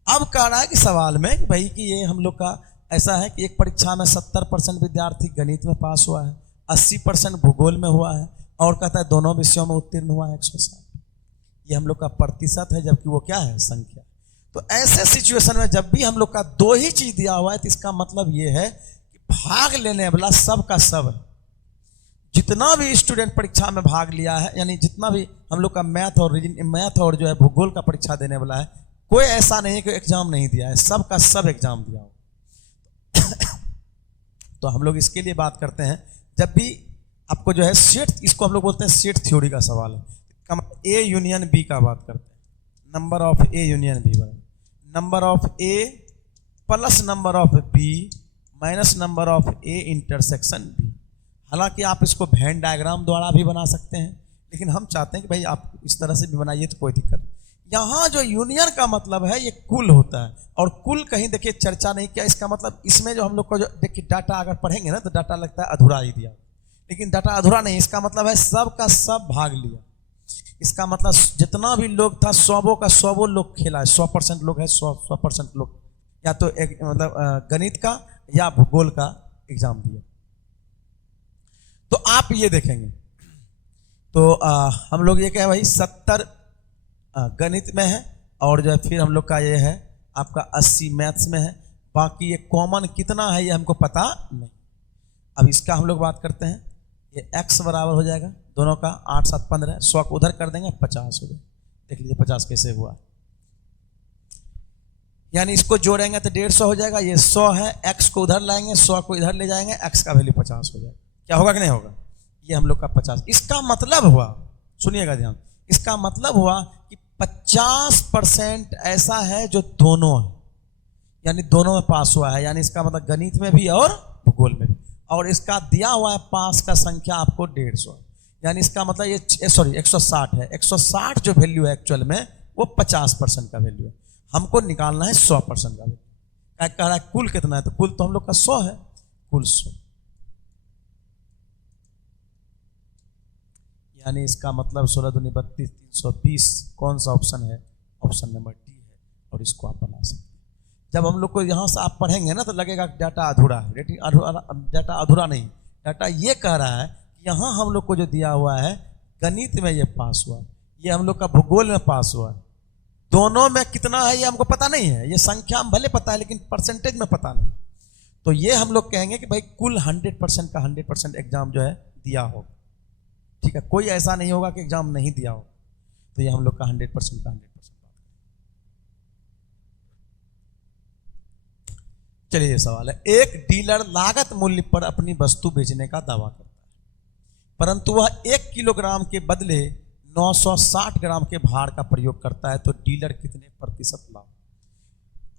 अब कह रहा है कि सवाल में कि भाई कि ये हम लोग का ऐसा है कि एक परीक्षा में 70% विद्यार्थी गणित में पास हुआ है, 80% भूगोल में हुआ है, और कहता है दोनों विषयों में उत्तीर्ण हुआ है 160। ये हम लोग का प्रतिशत है, जबकि वो क्या है, संख्या। तो ऐसे सिचुएशन में जब भी हम लोग का 2 ही चीज दिया हुआ है, तो इसका मतलब ये है कि भाग लेने वाला सब का सब, जितना भी स्टूडेंट परीक्षा में भाग लिया है, यानी जितना भी हम लोग का मैथ और जो है भूगोल का परीक्षा देने वाला है, कोई ऐसा नहीं है कि एग्जाम नहीं दिया है, सब का सब एग्जाम दिया हो। तो हम लोग इसके लिए बात करते हैं, जब भी आपको जो है सेट, इसको हम लोग बोलते हैं सेट थ्योरी का सवाल है, A यूनियन B का बात करते हैं। Number of A union B बराबर number of A plus number of B minus number of A intersection B। हालांकि आप इसको वेन डायग्राम द्वारा भी बना सकते हैं, लेकिन हम चाहते हैं कि भाई आप इस तरह से भी बनाइए तो कोई दिक्कत नहीं। यहाँ जो यूनियन का मतलब है ये कुल होता है, और कुल कहीं देखिए चर्चा नहीं किया। इसका मतलब इसमें जो हम लोग को जो देखिए डाटा अगर पढ़ेंगे ना तो डाटा लगता है अधूरा ही दिया, लेकिन डाटा अधूरा नहीं, इसका मतलब है सब का सब भाग लिया। इसका मतलब जितना भी लोग था 100 का 100 लोग खेला है, 100% लोग है, 100% लोग या तो मतलब गणित का या भूगोल का एग्जाम दिया। तो आप ये देखेंगे तो हम लोग ये क्या है भाई 70 गणित में है, और जो है फिर हम लोग का ये है आपका 80 मैथ्स में है। बाकी ये कॉमन कितना है ये हमको पता नहीं। अब इसका हम लोग बात करते हैं। ये x बराबर हो जाएगा दोनों का 8 7 15, 100 को उधर कर देंगे 50 हो जाएगा। देख लीजिए 50 कैसे हुआ, यानी इसको जोड़ेंगे तो 150 हो जाएगा। ये 100 है, x को उधर लाएंगे, 100 को इधर ले जाएंगे, x का वैल्यू 50 हो जाएगा। क्या होगा कि नहीं होगा? ये हम लोग का 50। इसका मतलब हुआ, सुनिएगा ध्यान, इसका मतलब हुआ कि 50% ऐसा है जो दोनों है, यानी दोनों में पास हुआ है। यानी इसका मतलब गणित में भी और भूगोल में भी। और इसका दिया हुआ है पास का संख्या आपको 150, यानी इसका मतलब ये सॉरी 160 है। 160 जो वैल्यू है एक्चुअल में वो 50% का वैल्यू है। हमको निकालना है 100% का वैल्यू। क्या कह रहा है कुल कितना है, तो कुल तो हम लोग का 100 है, कुल 100। यानी इसका मतलब 16 दूनी 32 320 कौन सा ऑप्शन है? ऑप्शन नंबर डी है। और इसको आप बना सकते हैं। जब हम लोग को यहाँ से आप पढ़ेंगे ना तो लगेगा डाटा अधूरा है, डाटा अधूरा नहीं, डाटा ये कह रहा है कि यहाँ हम लोग को जो दिया हुआ है गणित में ये पास हुआ है, ये हम लोग का भूगोल में पास हुआ है। दोनों में कितना है ये हमको पता नहीं है, ये संख्या हम भले पता है लेकिन परसेंटेज में पता नहीं। तो ये हम लोग कहेंगे कि भाई कुल 100% का 100% एग्जाम जो है दिया होगा। ठीक है, कोई ऐसा नहीं होगा कि एग्जाम नहीं दिया होगा। तो ये हम लोग का 100% का 100%। चलिए ये सवाल है, एक डीलर लागत मूल्य पर अपनी वस्तु बेचने का दावा करता है, परंतु वह 1 किलोग्राम के बदले 960 ग्राम के भार का प्रयोग करता है, तो डीलर कितने प्रतिशत लाभ?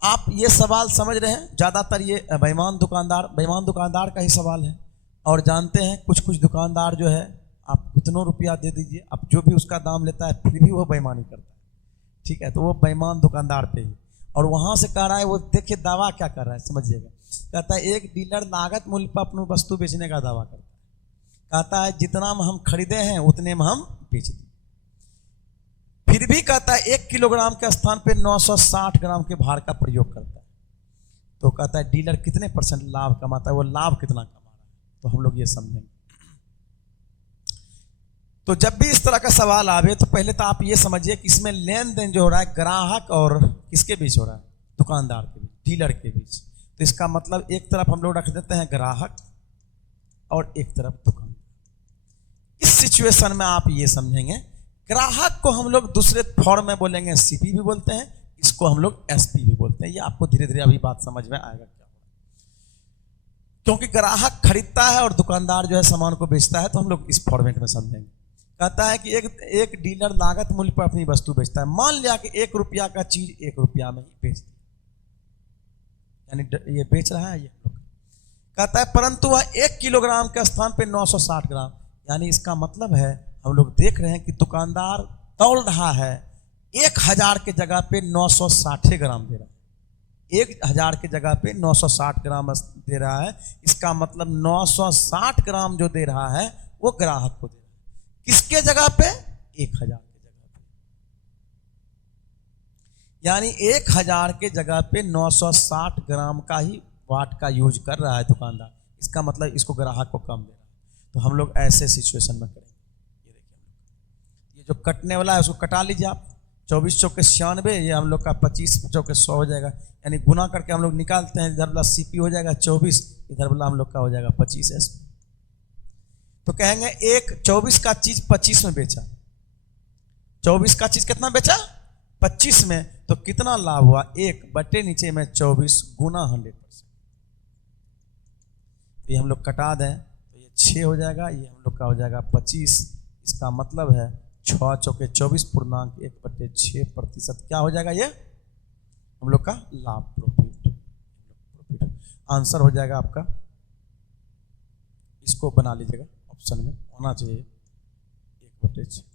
आप ये सवाल समझ रहे हैं, ज्यादातर ये बेईमान दुकानदार का ही सवाल है। और जानते हैं कुछ कुछ दुकानदार जो है आप कितना रुपया दे दीजिए, अब जो भी उसका दाम लेता है फिर भी वो बेईमानी करता है। ठीक है, तो वो बेईमान दुकानदार पे ही। और वहां से कह रहा है, वो देखिए दावा क्या कर रहा है, समझिएगा। कहता है एक डीलर लागत मूल्य पर अपनी वस्तु बेचने का दावा करता है। कहता है जितना में हम खरीदे हैं उतने में हम बेच दिए। फिर भी कहता है 1 किलोग्राम के स्थान पे 960 ग्राम के भार का प्रयोग करता है, तो कहता है डीलर कितने % लाभ कमाता है, वो लाभ कितना कमा रहा है। तो हम लोग ये समझेंगे। तो जब भी इस तरह का सवाल आवे तो पहले तो आप ये समझिए कि इसमें लेन देन जो हो रहा है ग्राहक और किसके बीच हो रहा है, दुकानदार के बीच, डीलर के बीच। तो इसका मतलब एक तरफ हम लोग रख देते हैं ग्राहक और एक तरफ दुकानदार। इस सिचुएशन में आप ये समझेंगे, ग्राहक को हम लोग दूसरे फॉर्म में बोलेंगे सीपी भी बोलते हैं, इसको हम लोग एसपी भी बोलते हैं। ये आपको धीरे धीरे अभी बात समझ में आएगा क्या होगा, क्योंकि ग्राहक खरीदता है और दुकानदार जो है सामान को बेचता है। तो हम लोग इस फॉर्मेट में समझेंगे। कहता है कि एक डीलर लागत मूल्य पर अपनी वस्तु बेचता है। मान लिया कि 1 रुपया का चीज 1 रुपया में ही बेच दिया, यानी ये बेच रहा है ये लोग। कहता है परंतु वह 1 किलोग्राम के स्थान पे 960 ग्राम, यानी इसका मतलब है हम लोग देख रहे हैं कि दुकानदार तौल रहा है 1000 के जगह पे 960 ग्राम दे रहा है। 1000 के जगह पे 960 ग्राम दे रहा है। इसका मतलब 960 ग्राम जो दे रहा है वो ग्राहक को दे रहा है। किसके जगह पे? 1000 के जगह पे, यानी 1000 के जगह पे 960 ग्राम का ही वाट का यूज कर रहा है दुकानदार। इसका मतलब इसको ग्राहक को कम दे रहा है। तो हम लोग ऐसे सिचुएशन में करेंगे। ये देखिए, ये जो कटने वाला है उसको कटा लीजिए आप। 24 चौके 96, ये हम लोग का 25 चौके 100 हो जाएगा, यानी गुना करके हम लोग निकालते हैं। इधर वाला सीपी हो जाएगा 24, इधर वाला हम लोग का हो जाएगा 25 एसपी। तो कहेंगे 24 का चीज 25 में बेचा, 24 का चीज कितना बेचा? 25 में। तो कितना लाभ हुआ? 1 बटे नीचे में 24 गुना 100%। ये हम लोग कटा दें तो ये 6 हो जाएगा, ये हम लोग का हो जाएगा 25। इसका मतलब है 6 चौके 24 पूर्णांक 1 बटे 6% क्या हो जाएगा? ये हम लोग का लाभ, प्रॉफिट। आंसर हो जाएगा आपका, इसको बना लीजिएगा, ऑप्शन में होना चाहिए 1 बटे 6%।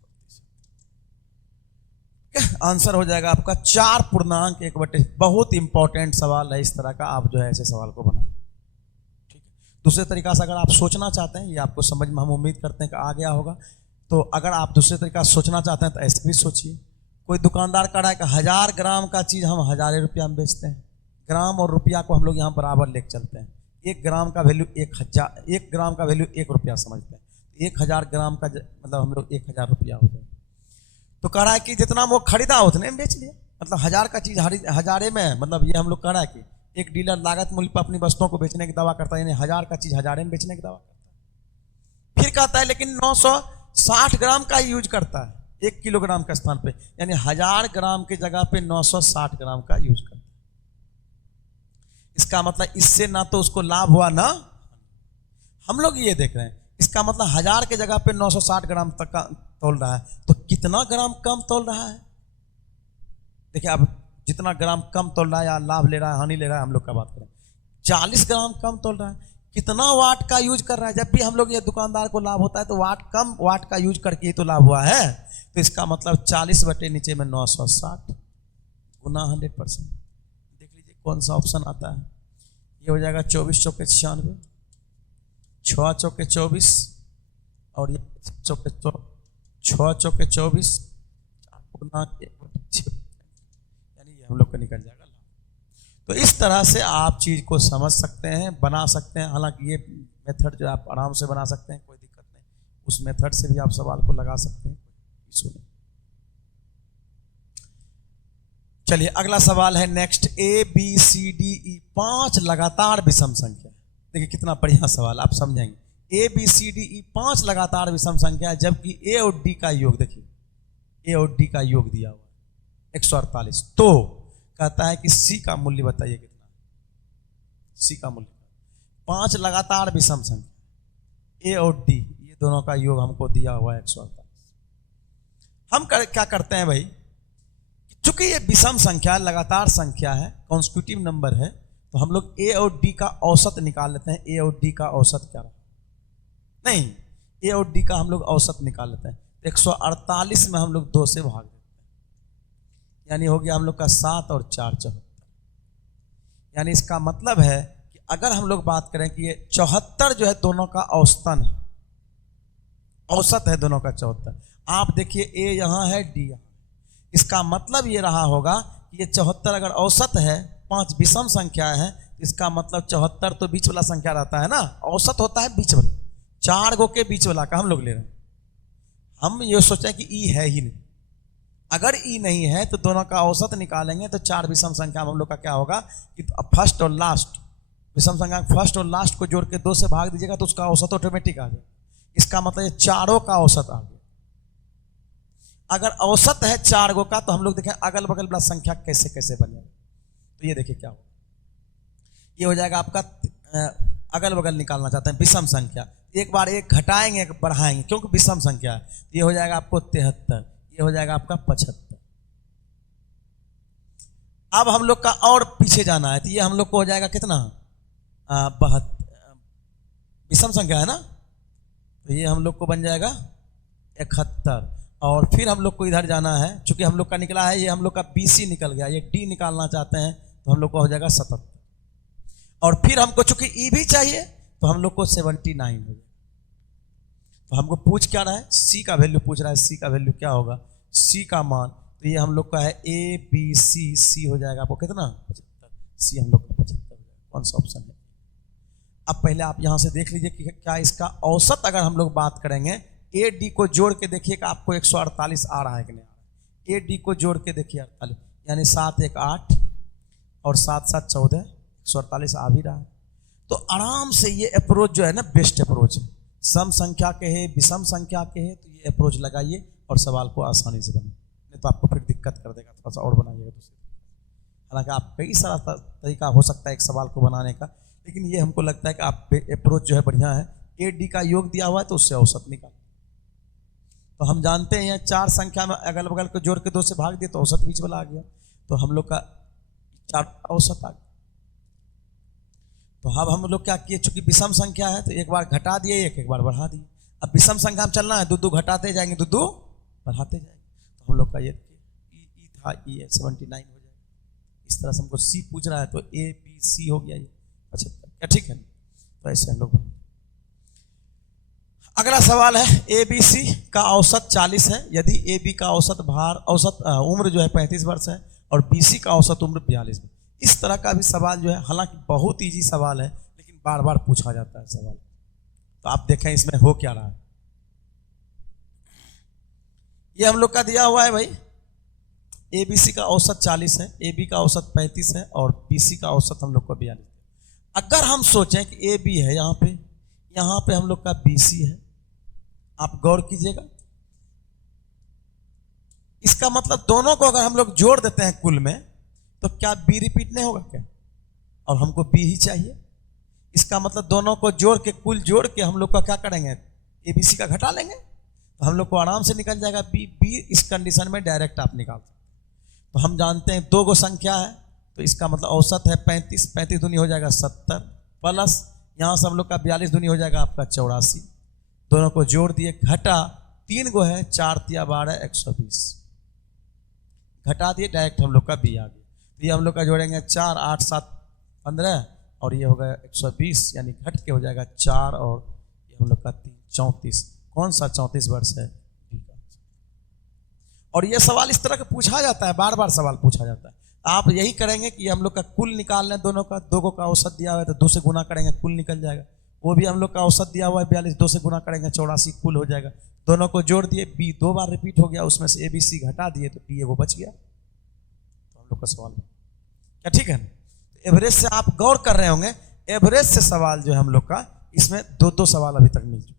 आंसर हो जाएगा आपका 4 पूर्णांक 1 बटे। बहुत इंपॉर्टेंट सवाल है, इस तरह का आप जो है ऐसे सवाल को बनाएं। ठीक है, दूसरे तरीका से अगर आप सोचना चाहते हैं, ये आपको समझ में हम उम्मीद करते हैं कि आ गया होगा। तो अगर आप दूसरे तरीका से सोचना चाहते हैं तो ऐसे भी सोचिए। कोई दुकानदार कह रहा है कि 1000 ग्राम का चीज हम 1000 रुपया में बेचते हैं। ग्राम और रुपया को हम लोग यहाँ बराबर लेके चलते हैं। 1 ग्राम का वैल्यू 1 ग्राम का वैल्यू 1 रुपया समझते हैं। 1000 ग्राम का मतलब हम लोग 1000 रुपया हो जाए। तो कह रहा है कि जितना वो खरीदा उतने में बेच लिया, मतलब 1000 का चीज हजारे में, मतलब ये हम लोग कह रहा है कि एक डीलर लागत मूल्य पर अपनी वस्तुओं को बेचने की दावा करता है, यानी 1000 का चीज हजारे में बेचने की दावा करता है। फिर कहता है लेकिन 960 ग्राम का यूज करता है 1 किलोग्राम के स्थान पे, यानी 1000 ग्राम की जगह पे 960 ग्राम का यूज करता है। इसका मतलब इससे ना तो उसको लाभ हुआ ना, हम लोग ये देख रहे हैं, इसका मतलब 1000 की जगह पे 960 ग्राम तक का तोल रहा है, तो कितना ग्राम कम तोल रहा है। देखिए अब जितना ग्राम कम तोल रहा है या लाभ ले रहा है हानि ले रहा है, हम लोग का बात करें 40 ग्राम कम तोल रहा है, कितना वाट का यूज कर रहा है। जब भी हम लोग ये दुकानदार को लाभ होता है तो कम वाट का यूज करके ही तो लाभ हुआ है, तो इसका मतलब 40 बटे नीचे में 960 गुना 100%। देख लीजिए कौन सा ऑप्शन आता है, ये हो जाएगा 24 चौके 96, 6 चौके 24 और ये 6 चौके 24 गुना, यानी ये हम लोग का निकल जाएगा। तो इस तरह से आप चीज को समझ सकते हैं, बना सकते हैं। हालांकि ये मेथड जो आप आराम से बना सकते हैं, कोई दिक्कत नहीं, उस मेथड से भी आप सवाल को लगा सकते हैं, सुनिए। चलिए अगला सवाल है next, A B C D E 5 लगातार विषम संख्या। देखिए कितना बढ़िया सवाल, आप समझेंगे। ए बी सी डी ई 5 लगातार विषम संख्या है, जबकि ए और डी का योग, देखिए ए और डी का योग दिया हुआ 148। तो कहता है कि सी का मूल्य बताइए कितना, सी का मूल्य 5 लगातार विषम संख्या ए और डी, ये दोनों का योग हमको दिया हुआ है 148। हम क्या करते हैं भाई, चूंकि ये विषम संख्या लगातार संख्या है, कॉन्स्टिट्यूटिव नंबर है, तो हम लोग ए और डी का औसत निकाल लेते हैं। ए और डी का औसत क्या रहा, नहीं ए और डी का हम लोग औसत निकाल लेते हैं। 148 में हम लोग 2 से भाग देते हैं, यानी हो गया हम लोग का 7 और 4 74। यानी इसका मतलब है कि अगर हम लोग बात करें कि ये 74 जो है दोनों का औसतन है, औसत है दोनों का 74। आप देखिए ए यहां है डी यहां, इसका मतलब ये रहा होगा कि ये 74 अगर औसत है, 5 विषम संख्या है, इसका मतलब 74 तो बीच वाला संख्या रहता है ना, औसत होता है बीच वाला, 4 गो के बीच वाला का हम लोग ले रहे हैं। हम ये सोचें कि ई है ही नहीं, अगर ई नहीं है तो दोनों का औसत निकालेंगे तो 4 विषम संख्या हम लोग का क्या होगा कि फर्स्ट और लास्ट विषम संख्या, फर्स्ट और लास्ट को जोड़ के 2 से भाग दीजिएगा तो उसका औसत ऑटोमेटिक आ जाए। इसका मतलब ये चारों का औसत आ गया। अगर औसत है 4 गो का, तो हम लोग देखें अगल बगल वाला संख्या कैसे कैसे बनेगा। तो ये देखिए क्या होगा, ये हो जाएगा आपका अगल बगल निकालना चाहते हैं विषम संख्या, एक बार एक घटाएंगे एक बढ़ाएंगे, क्योंकि विषम संख्या है। ये हो जाएगा आपको 73, ये हो जाएगा आपका 75। अब हम लोग का और पीछे जाना है, तो ये हम लोग को हो जाएगा कितना, 72 विषम संख्या है ना, तो ये हम लोग को बन जाएगा 71। और फिर हम लोग को इधर जाना है, चूंकि हम लोग का निकला है, ये हम लोग का BC निकल गया, ये D निकालना चाहते हैं, तो हम लोग को हो जाएगा 77। और फिर हमको चूंकि E भी चाहिए, तो हम लोग को 79 हो जाएगा। तो हमको पूछ क्या रहा है, C का वैल्यू पूछ रहा है, C का वैल्यू क्या होगा, C का मान, तो ये हम लोग का है ABC, C हो जाएगा आपको कितना 75, C हम लोग का 75 हो जाएगा। कौन सा ऑप्शन है। अब पहले आप यहां से देख लीजिए कि क्या इसका औसत अगर हम लोग बात करेंगे, ए डी को जोड़ के देखिएगा आपको 148 आ रहा है कि नहीं आ रहा है। ए डी को जोड़ के देखिए 48, यानी 7 1 8 और 7 7 14, 148 आ भी रहा है। तो आराम से ये अप्रोच जो है ना बेस्ट अप्रोच है, सम संख्या के है विषम संख्या के है, तो ये अप्रोच लगाइए और सवाल को आसानी से बनाइए, नहीं तो आपको फिर दिक्कत कर देगा, थोड़ा सा और बनाइएगा दूसरे। हालांकि आप कई सारा तरीका हो सकता है एक सवाल को बनाने का, लेकिन ये हमको लगता है कि आप अप्रोच जो है बढ़िया है। ए डी का योग दिया हुआ है तो उससे औसत निकाल, तो हम जानते हैं 4 संख्या में अगल बगल को जोड़ के 2 से भाग दिए तो औसत बीच वाला आ गया, तो हम लोग का 4 औसत आ गया। तो अब हम लोग क्या किए, चूंकि विषम संख्या है तो एक बार घटा दिए, एक बार बढ़ा दिए। अब विषम संख्या में चलना है, 2 2 घटाते जाएंगे, 2 2 बढ़ाते जाएंगे, तो हम लोग का ये था ई 79 हो जाएगा। इस तरह से हमको सी पूछ रहा है तो ए बी सी हो गया ये 75, क्या ठीक है। तो ऐसे हम लोग, अगला सवाल है ए बी सी का औसत 40 है, यदि ए बी का औसत उम्र जो है 35 वर्ष है और बी सी का औसत उम्र 42 है। इस तरह का भी सवाल जो है, हालांकि बहुत इजी सवाल है, लेकिन बार बार पूछा जाता है सवाल। तो आप देखें इसमें हो क्या रहा है, ये हम लोग का दिया हुआ है भाई, ABC का औसत 40 है, AB का औसत 35 है और BC का औसत हम लोग को 42। अगर हम सोचें कि AB है यहाँ पे हम लोग का BC है, आप गौर कीजिएगा, इसका मतलब दोनों को अगर हम लोग जोड़ देते हैं कुल में तो क्या B रिपीट नहीं होगा क्या? और हमको B ही चाहिए। इसका मतलब दोनों को जोड़ के, कुल जोड़ के हम लोग का क्या करेंगे, ABC का घटा लेंगे तो हम लोग को आराम से निकल जाएगा B। इस कंडीशन में डायरेक्ट आप निकाल सकते। तो हम जानते हैं दो गो संख्या है तो इसका मतलब औसत है 35, 35 दूनी हो जाएगा 70, प्लस यहाँ से हम लोग का 42 दूनी हो जाएगा आपका 84। दोनों को जोड़ दिए, घटा 3 गो है, 4 तिया 12 120, घटा दिए, डायरेक्ट हम लोग का B आ गया। तो ये हम लोग का जोड़ेंगे 4 8 7 15 और ये हो गया 120, यानी घट के हो जाएगा 4 और ये हम लोग का 3 34। कौन सा 34 वर्ष है? और ये सवाल इस तरह का पूछा जाता है, बार बार सवाल पूछा जाता है। आप यही करेंगे कि हम लोग का कुल निकाल लें, दोनों का, दो को का औसत दिया हुआ है तो 2 से गुना करेंगे कुल निकल जाएगा। वो भी हम लोग का औसत दिया हुआ है 42, 2 से गुना करेंगे 84 कुल हो जाएगा। दोनों को जोड़ दिए, B 2 बार रिपीट हो गया, उसमें से ABC घटा दिए तो B वो बच गया। तो हम लोग का सवाल क्या ठीक है? एवरेज से आप गौर कर रहे होंगे, एवरेज से सवाल जो है हम लोग का, इसमें 2 सवाल अभी तक मिल चुके हैं।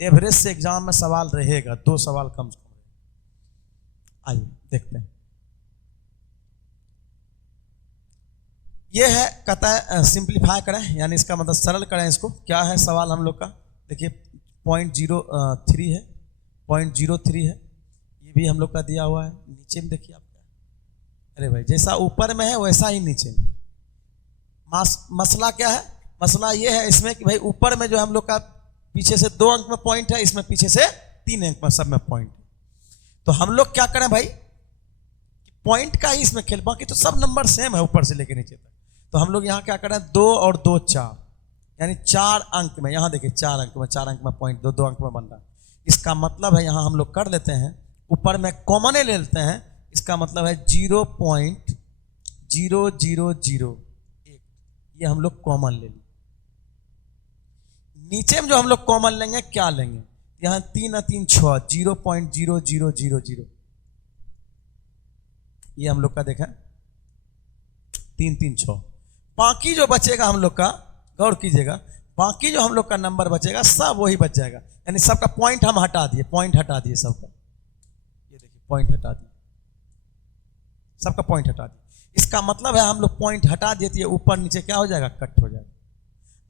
एवरेज से एग्जाम में सवाल रहेगा, 2 सवाल कम से कम। आइए देखते हैं। ये है, कहता है सिंप्लीफाई करें, यानी इसका मतलब सरल करें इसको। क्या है सवाल हम लोग का? देखिए 0.03 है, 0.03 है, ये भी हम लोग का दिया हुआ है। नीचे में देखिए आपका, अरे भाई जैसा ऊपर में है वैसा ही नीचे में। मसला क्या है? मसला ये है इसमें कि भाई ऊपर में जो हम लोग का पीछे से 2 अंक में पॉइंट है, इसमें पीछे से 3 अंक में सब में पॉइंट है। तो हम लोग क्या करें भाई, पॉइंट का ही इसमें खेल, बाकी तो सब नंबर सेम है ऊपर से लेके नीचे तक। तो हम लोग यहाँ क्या करें, 2 और 2 4, यानी 4 अंक में, यहाँ देखिए 4 अंक में, 4 अंक में पॉइंट 2 2 अंक में बन रहा है। इसका मतलब है यहाँ हम लोग कर लेते हैं, ऊपर में कॉमन ले लेते हैं। इसका मतलब है 0.0001, ये हम लोग कॉमन ले लें। नीचे में जो हम लोग कॉमन लेंगे क्या लेंगे, यहाँ 3 और 3 6, 0.0000, ये हम लोग का देखा 3 3 6। बाकी जो बचेगा हम लोग का, गौर कीजिएगा, बाकी जो हम लोग का नंबर बचेगा सब वही बच जाएगा, यानी सबका पॉइंट हम हटा दिए, पॉइंट हटा दिए सबका। ये देखिए पॉइंट हटा दिए, सबका पॉइंट हटा दिए। इसका मतलब है हम लोग पॉइंट हटा दिए तो ये ऊपर नीचे क्या हो जाएगा, कट हो जाएगा।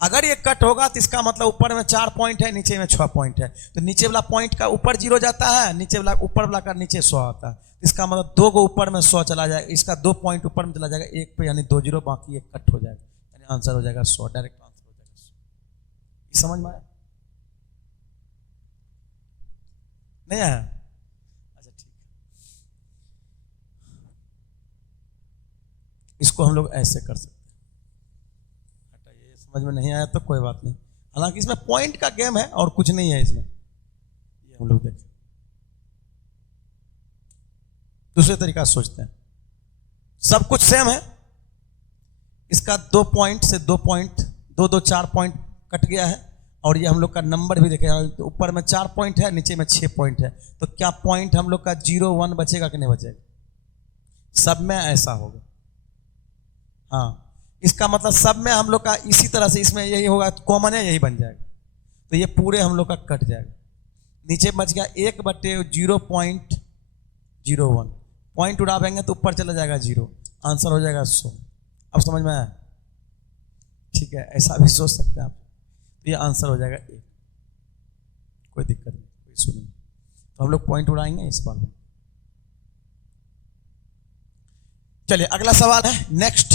अगर ये कट होगा तो इसका मतलब ऊपर में 4 पॉइंट है, नीचे में 6 पॉइंट है, तो नीचे वाला पॉइंट का ऊपर 0 जाता है, नीचे वाला ऊपर वाला का नीचे 100 आता है। इसका मतलब 2 को ऊपर में 100 चला जाएगा, इसका 2 पॉइंट ऊपर में चला जाएगा, 1 पे यानी 2 0, बाकी 1 कट हो जाएगा, यानी आंसर हो जाएगा 100, डायरेक्ट आंसर हो जाएगा 100। समझ में आया? नहीं आया? अच्छा ठीक है, इसको हम लोग ऐसे कर सकते हैं। समझ में नहीं आया तो कोई बात नहीं, हालांकि इसमें पॉइंट का गेम है और कुछ नहीं है इसमें। ये हम लोग देखें, दूसरे तरीका से सोचते हैं, सब कुछ सेम है। इसका 2 पॉइंट से 2 पॉइंट, 2 2 4 पॉइंट कट गया है, और ये हम लोग का नंबर भी देखें, तो ऊपर में 4 पॉइंट है, नीचे में 6 पॉइंट है। तो क्या पॉइंट हम लोग का 0 1 बचेगा कि नहीं बचेगा? सब में ऐसा होगा। हाँ, इसका मतलब सब में हम लोग का इसी तरह से, इसमें यही होगा, कॉमन है, यही बन जाएगा। तो ये पूरे हम लोग का कट जाएगा। नीचे बच गया 1/0.01, पॉइंट उड़ावेंगे तो ऊपर चला जाएगा 0, आंसर हो जाएगा 100। अब समझ में आया? ठीक है, ऐसा भी सोच सकते हैं आप। तो ये आंसर हो जाएगा 1, कोई दिक्कत नहीं, कोई इशू नहीं। तो हम लोग पॉइंट उड़ाएंगे इस बार। चलिए अगला सवाल है, नेक्स्ट।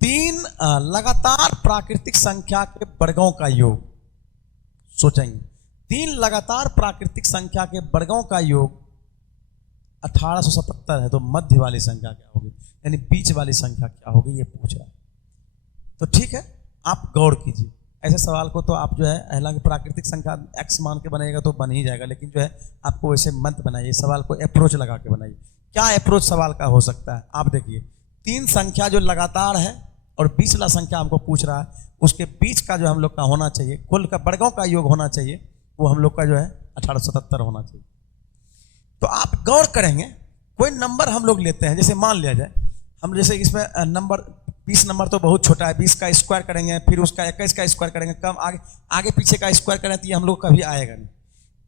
3 लगातार प्राकृतिक संख्या के वर्गों का योग। सोचेंगे 3 लगातार प्राकृतिक संख्या के वर्गों का योग 1877 है, तो मध्य वाली संख्या क्या होगी, यानी बीच वाली संख्या क्या होगी, ये पूछ रहा है। तो ठीक है, आप गौर कीजिए, ऐसे सवाल को तो आप जो है, हालांकि प्राकृतिक संख्या x मान के बनाएगा तो बन ही जाएगा, लेकिन जो है आपको वैसे मत बनाइए, सवाल को अप्रोच लगा के बनाइए। क्या अप्रोच सवाल का हो सकता है? आप देखिए, 3 संख्या जो लगातार है और बीच वाला संख्या हमको पूछ रहा है, उसके बीच का जो हम लोग का होना चाहिए, कुल का वर्गों का योग होना चाहिए, वो हम लोग का जो है 1877 होना चाहिए। तो आप गौर करेंगे, कोई नंबर हम लोग लेते हैं, जैसे मान लिया जाए हम, जैसे इसमें नंबर 20 नंबर तो बहुत छोटा है, 20 का स्क्वायर करेंगे, फिर उसका 21 का स्क्वायर करेंगे, कम आगे आगे पीछे का स्क्वायर करें तो ये हम लोग कभी आएगा नहीं।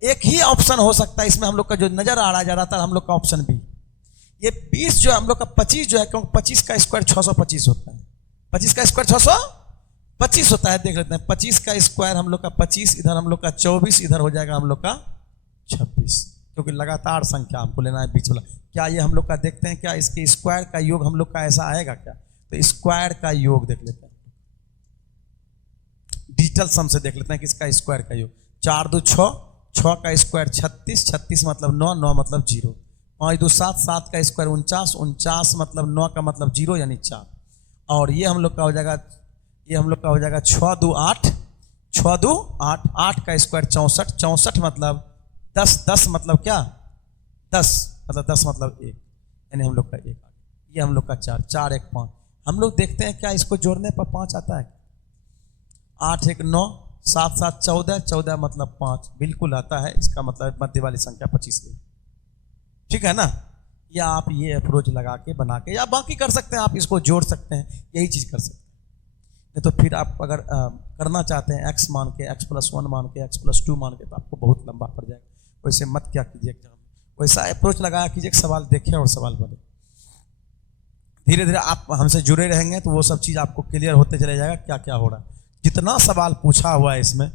एक ही ऑप्शन हो सकता है इसमें हम लोग का जो नजर आ रहा है ज्यादातर हम लोग का ऑप्शन बी। ये 20 जो है हम लोग का 25 जो है, क्योंकि 25 का स्क्वायर 625 होता है, 25 का स्क्वायर 625 होता है। देख लेते हैं 25 का स्क्वायर हम लोग का 25, इधर हम लोग का 24, इधर हो जाएगा हम लोग का 26, क्योंकि लगातार संख्या हमको लेना है बीच वाला। क्या ये हम लोग का देखते हैं, क्या इसके स्क्वायर का योग हम लोग का ऐसा आएगा क्या? तो स्क्वायर का योग देख लेते हैं, डिजिटल सम से देख लेते हैं कि इसका स्क्वायर का योग 4 2 6, 6 का स्क्वायर 36, 36 मतलब 9, 9 मतलब 0, 5 2 7, 7 का स्क्वायर 49, 49 मतलब 9 का मतलब 0 यानी 4। और ये हम लोग का हो जाएगा, ये हम लोग का हो जाएगा 6 2 8, 6 2 8, 8 का स्क्वायर 64, 64 मतलब 10, 10 मतलब क्या 10 मतलब 10 मतलब 1, यानी हम लोग का 1। ये हम लोग का 4, 4 1 5। हम लोग देखते हैं क्या इसको जोड़ने पर 5 आता है? 8 1 9, 7 7 14, 14 मतलब 5, बिल्कुल आता है। इसका मतलब मध्य वाली संख्या 25 है, ठीक है ना? या आप ये अप्रोच लगा के बना के, या बाकी कर सकते हैं, आप इसको जोड़ सकते हैं, यही चीज कर सकते हैं। नहीं तो फिर आप अगर करना चाहते हैं x मान के, x+1 मान के, x+2 मान के, तो आपको बहुत लंबा पड़ जाएगा। वैसे मत क्या कीजिए, वैसा अप्रोच लगाया कीजिए, सवाल देखें और सवाल बने। धीरे धीरे आप हमसे जुड़े रहेंगे तो वो सब चीज आपको क्लियर होते चले जाएगा क्या क्या हो रहा है। जितना सवाल पूछा हुआ है इसमें,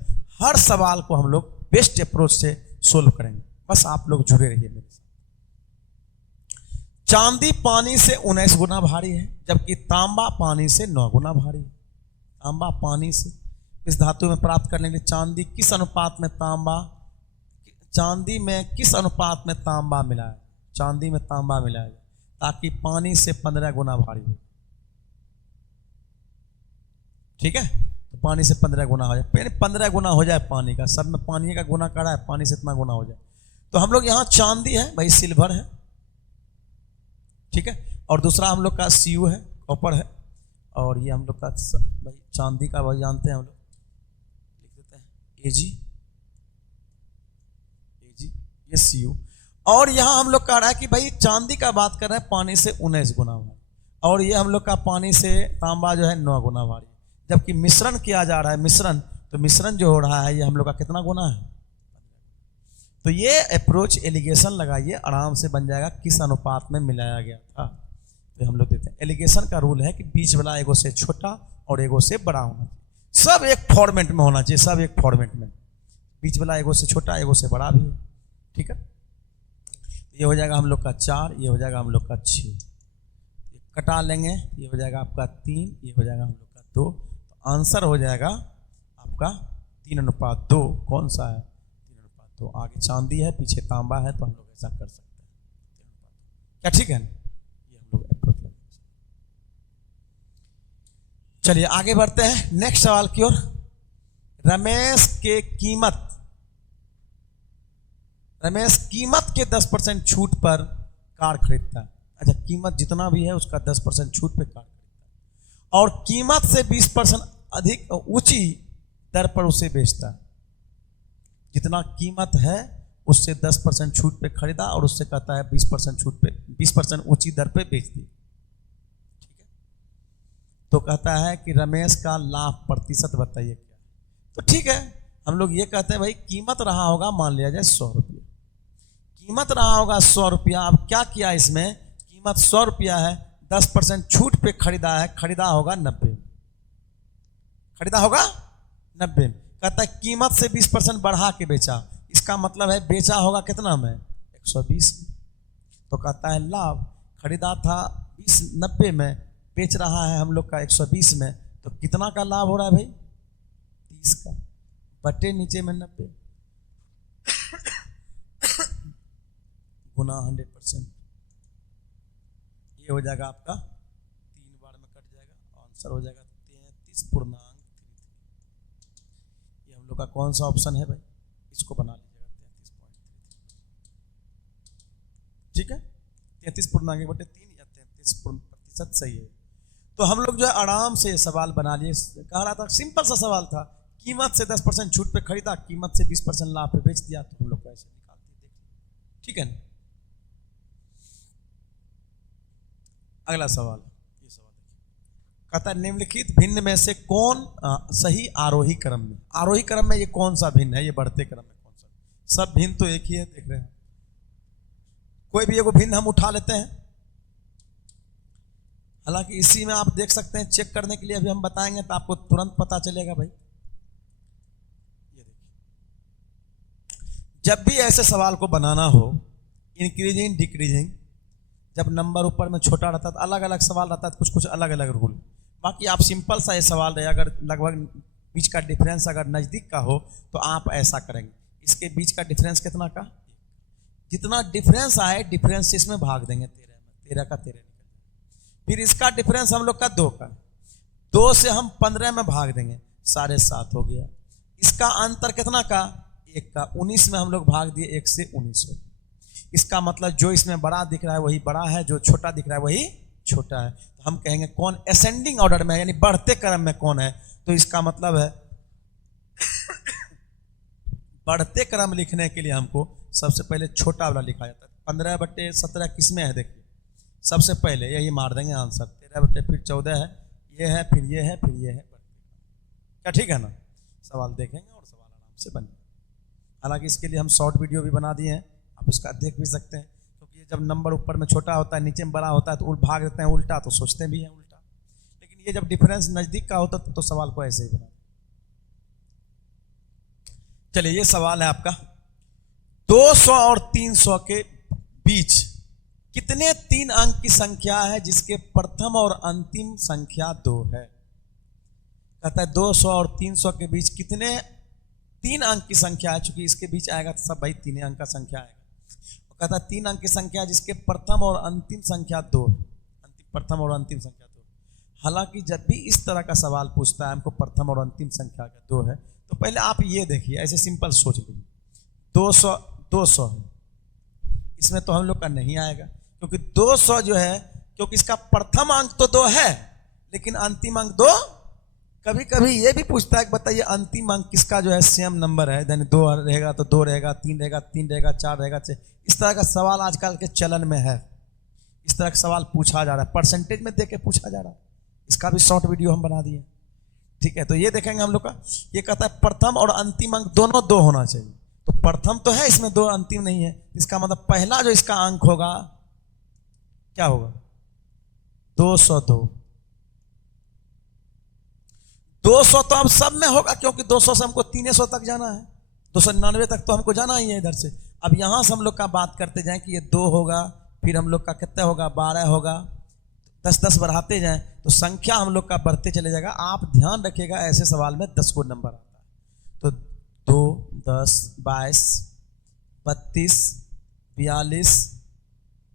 हर सवाल को हम लोग बेस्ट अप्रोच से सोल्व करेंगे, बस आप लोग जुड़े रहिए मेरे साथ। चांदी पानी से 19 गुना भारी है, जबकि तांबा पानी से 9 गुना भारी है। तांबा पानी से इस धातु में प्राप्त करने के लिए चांदी किस अनुपात में तांबा, चांदी में किस अनुपात में तांबा मिलाया, चांदी में तांबा मिलाया जाए ताकि पानी से 15 गुना भारी हो। ठीक है, तो पानी से 15 गुना हो जाए, 15 गुना हो जाए पानी का, सब में पानी का गुना करा है, पानी से इतना गुना हो जाए। तो हम लोग यहाँ चांदी है भाई, सिल्वर है, ठीक है, और दूसरा हम लोग का सीयू है, कॉपर है, और ये हम लोग का भाई चांदी का भाई जानते हैं हम लोग, लिख देते हैं एजी, एजी ये सीयू। और यहाँ हम लोग कह रहा है कि भाई चांदी का बात कर रहे हैं पानी से 19 गुना भारी, और ये हम लोग का पानी से तांबा जो है 9 गुना भारी। जबकि मिश्रण किया जा रहा है, मिश्रण, तो मिश्रण जो हो रहा है ये हम लोग का कितना गुना है। तो ये अप्रोच एलिगेशन लगाइए, आराम से बन जाएगा किस अनुपात में मिलाया गया था। तो हम लोग देते हैं एलिगेशन का रूल है कि बीच वाला एगो से छोटा और एगो से बड़ा होना चाहिए, सब एक फॉर्मेट में होना चाहिए, सब एक फॉर्मेट में, बीच वाला एगो से छोटा एगो से बड़ा भी है, ठीक है। ये हो जाएगा हम लोग का 4, ये हो जाएगा हम लोग का 6, कटा लेंगे, ये हो जाएगा आपका 3, ये हो जाएगा हम लोग का 2। तो आंसर हो जाएगा आपका 3:2। कौन सा है? 3:2। आगे चांदी है, पीछे तांबा है, तो हम लोग ऐसा कर सकते हैं, क्या ठीक है? ये हम लोग अप्रोच करेंगे। चलिए आगे बढ़ते हैं नेक्स्ट सवाल की ओर। रमेश कीमत के 10% छूट पर कार खरीदता है। अच्छा, कीमत जितना भी है उसका 10% छूट पे कार खरीदता है, और कीमत से 20% अधिक ऊंची दर पर उसे बेचता है। जितना कीमत है उससे 10% छूट पे खरीदा और उससे कहता है 20% छूट पे, 20% ऊंची दर पे बेच दी, ठीक है। तो कहता है कि रमेश का लाभ प्रतिशत बताइए क्या है। तो ठीक है, हम लोग ये कहते हैं भाई कीमत रहा होगा, मान लिया जाए 100 रुपया, कीमत रहा होगा 100 रुपया। अब क्या किया इसमें, कीमत 100 रुपया है, 10% छूट पे खरीदा है, खरीदा होगा 90, खरीदा होगा 90। कहता है कीमत से 20% बढ़ा के बेचा, इसका मतलब है बेचा होगा कितना में, 120 में। तो कहता है लाभ, खरीदा था 90 में, बेच रहा है हम लोग का 120 में, तो कितना का लाभ हो रहा है भाई, 30 का, बटे नीचे में 90 गुना 100%। ये हो जाएगा आपका 3 बार में कट जाएगा, आंसर हो जाएगा 33.33। ये हम लोग का कौन सा ऑप्शन है भाई, इसको बना लीजिएगा 33.33, ठीक है। 33.3 या 33% सही है। तो हम लोग जो है आराम से सवाल बना लिए, कह रहा था सिंपल सा सवाल था, कीमत से 10% छूट पे खरीदा, कीमत से 20% लाभ पे बेच दिया, तो हम लोग को ऐसे निकालते देख, ठीक है ना। अगला सवाल, ये सवाल देखिए, कहता है निम्नलिखित भिन्न में से कौन सही आरोही क्रम में, आरोही क्रम में ये कौन सा भिन्न है, ये बढ़ते क्रम में कौन सा, सब भिन्न तो एक ही है, देख रहे हैं। कोई भी एगो भिन्न हम उठा लेते हैं, हालांकि इसी में आप देख सकते हैं, चेक करने के लिए अभी हम बताएंगे तो आपको तुरंत पता चलेगा भाई। ये देखिए, जब भी ऐसे सवाल को बनाना हो, इंक्रीजिंग डिक्रीजिंग, जब नंबर ऊपर में छोटा रहता है तो अलग अलग सवाल रहता है, कुछ कुछ अलग अलग रूल। बाकी आप सिंपल सा ये सवाल रहे, अगर लगभग बीच का डिफरेंस अगर नजदीक का हो तो आप ऐसा करेंगे, इसके बीच का डिफरेंस कितना का, जितना डिफरेंस आए डिफरेंस इसमें भाग देंगे 13 में, 13 का 13 निकल जाए। फिर इसका डिफरेंस हम लोग का 2 का, 2 से हम 15 में भाग देंगे, 7.5 हो गया। इसका अंतर कितना का, 1 का, 19 में हम लोग भाग दिए, 1 से 19 हो। इसका मतलब जो इसमें बड़ा दिख रहा है वही बड़ा है, जो छोटा दिख रहा है वही छोटा है। तो हम कहेंगे कौन असेंडिंग ऑर्डर में है, यानी बढ़ते क्रम में कौन है, तो इसका मतलब है बढ़ते क्रम लिखने के लिए हमको सबसे पहले छोटा वाला लिखा जाता है। 15/17 किसमें है, देखिए सबसे पहले यही मार देंगे आंसर, 13 फिर 14 है, ये है, फिर ये है, फिर ये है, क्या ठीक है ना। सवाल देखेंगे और सवाल आराम से बने। हालांकि इसके लिए हम शॉर्ट वीडियो भी बना दिए हैं, आप इसका देख भी सकते हैं, क्योंकि जब नंबर ऊपर में छोटा होता है नीचे में बड़ा होता है तो भाग देते हैं उल्टा, तो सोचते भी हैं उल्टा, लेकिन ये जब डिफरेंस नजदीक का होता तो सवाल को ऐसे ही बना। चलिए ये सवाल है आपका, 200 और 300 के बीच कितने 3 अंक की संख्या है जिसके प्रथम और अंतिम संख्या 2 है। कहता है 200 और 300 के बीच कितने 3 अंक की संख्या है, चूंकि इसके बीच आएगा तो सब भाई 3 अंक का संख्या आएगा। कहता है 3 अंक की संख्या जिसके प्रथम और अंतिम संख्या 2, प्रथम और अंतिम संख्या 2। हालांकि जब भी इस तरह का सवाल पूछता है हमको प्रथम और अंतिम संख्या का 2 है, तो पहले आप ये देखिए, ऐसे सिंपल सोच लीजिए, 200 है, इसमें तो हम लोग का नहीं आएगा, क्योंकि 200 जो है, क्योंकि इसका प्रथम अंक तो 2 है लेकिन अंतिम अंक 2। कभी कभी ये भी पूछता है कि बताइए अंतिम अंक किसका जो है सेम नंबर है, यानी 2 रहेगा तो 2 रहेगा, 3 रहेगा 3 रहेगा, 4 रहेगा 6। इस तरह का सवाल आजकल के चलन में है, इस तरह का सवाल पूछा जा रहा है, परसेंटेज में देके पूछा जा रहा है। इसका भी शॉर्ट वीडियो हम बना दिए, ठीक है। तो ये देखेंगे हम लोग का, ये कहता है प्रथम और अंतिम अंक दोनों 2 होना चाहिए, तो प्रथम तो है इसमें 2, अंतिम नहीं है, इसका मतलब पहला जो इसका अंक होगा क्या होगा, 202। 200 तो अब सब में होगा, क्योंकि 200 से हमको 300 तक जाना है, 299 तक तो हमको जाना ही है इधर से। अब यहां से हम लोग का बात करते जाएं कि ये 2 होगा, फिर हम लोग का कितना होगा, 12 होगा, 10-10 बढ़ाते जाएं तो संख्या हम लोग का बढ़ते चले जाएगा। आप ध्यान रखिएगा ऐसे सवाल में 10 को नंबर आता है, तो 2, 10, 22, 32, 42,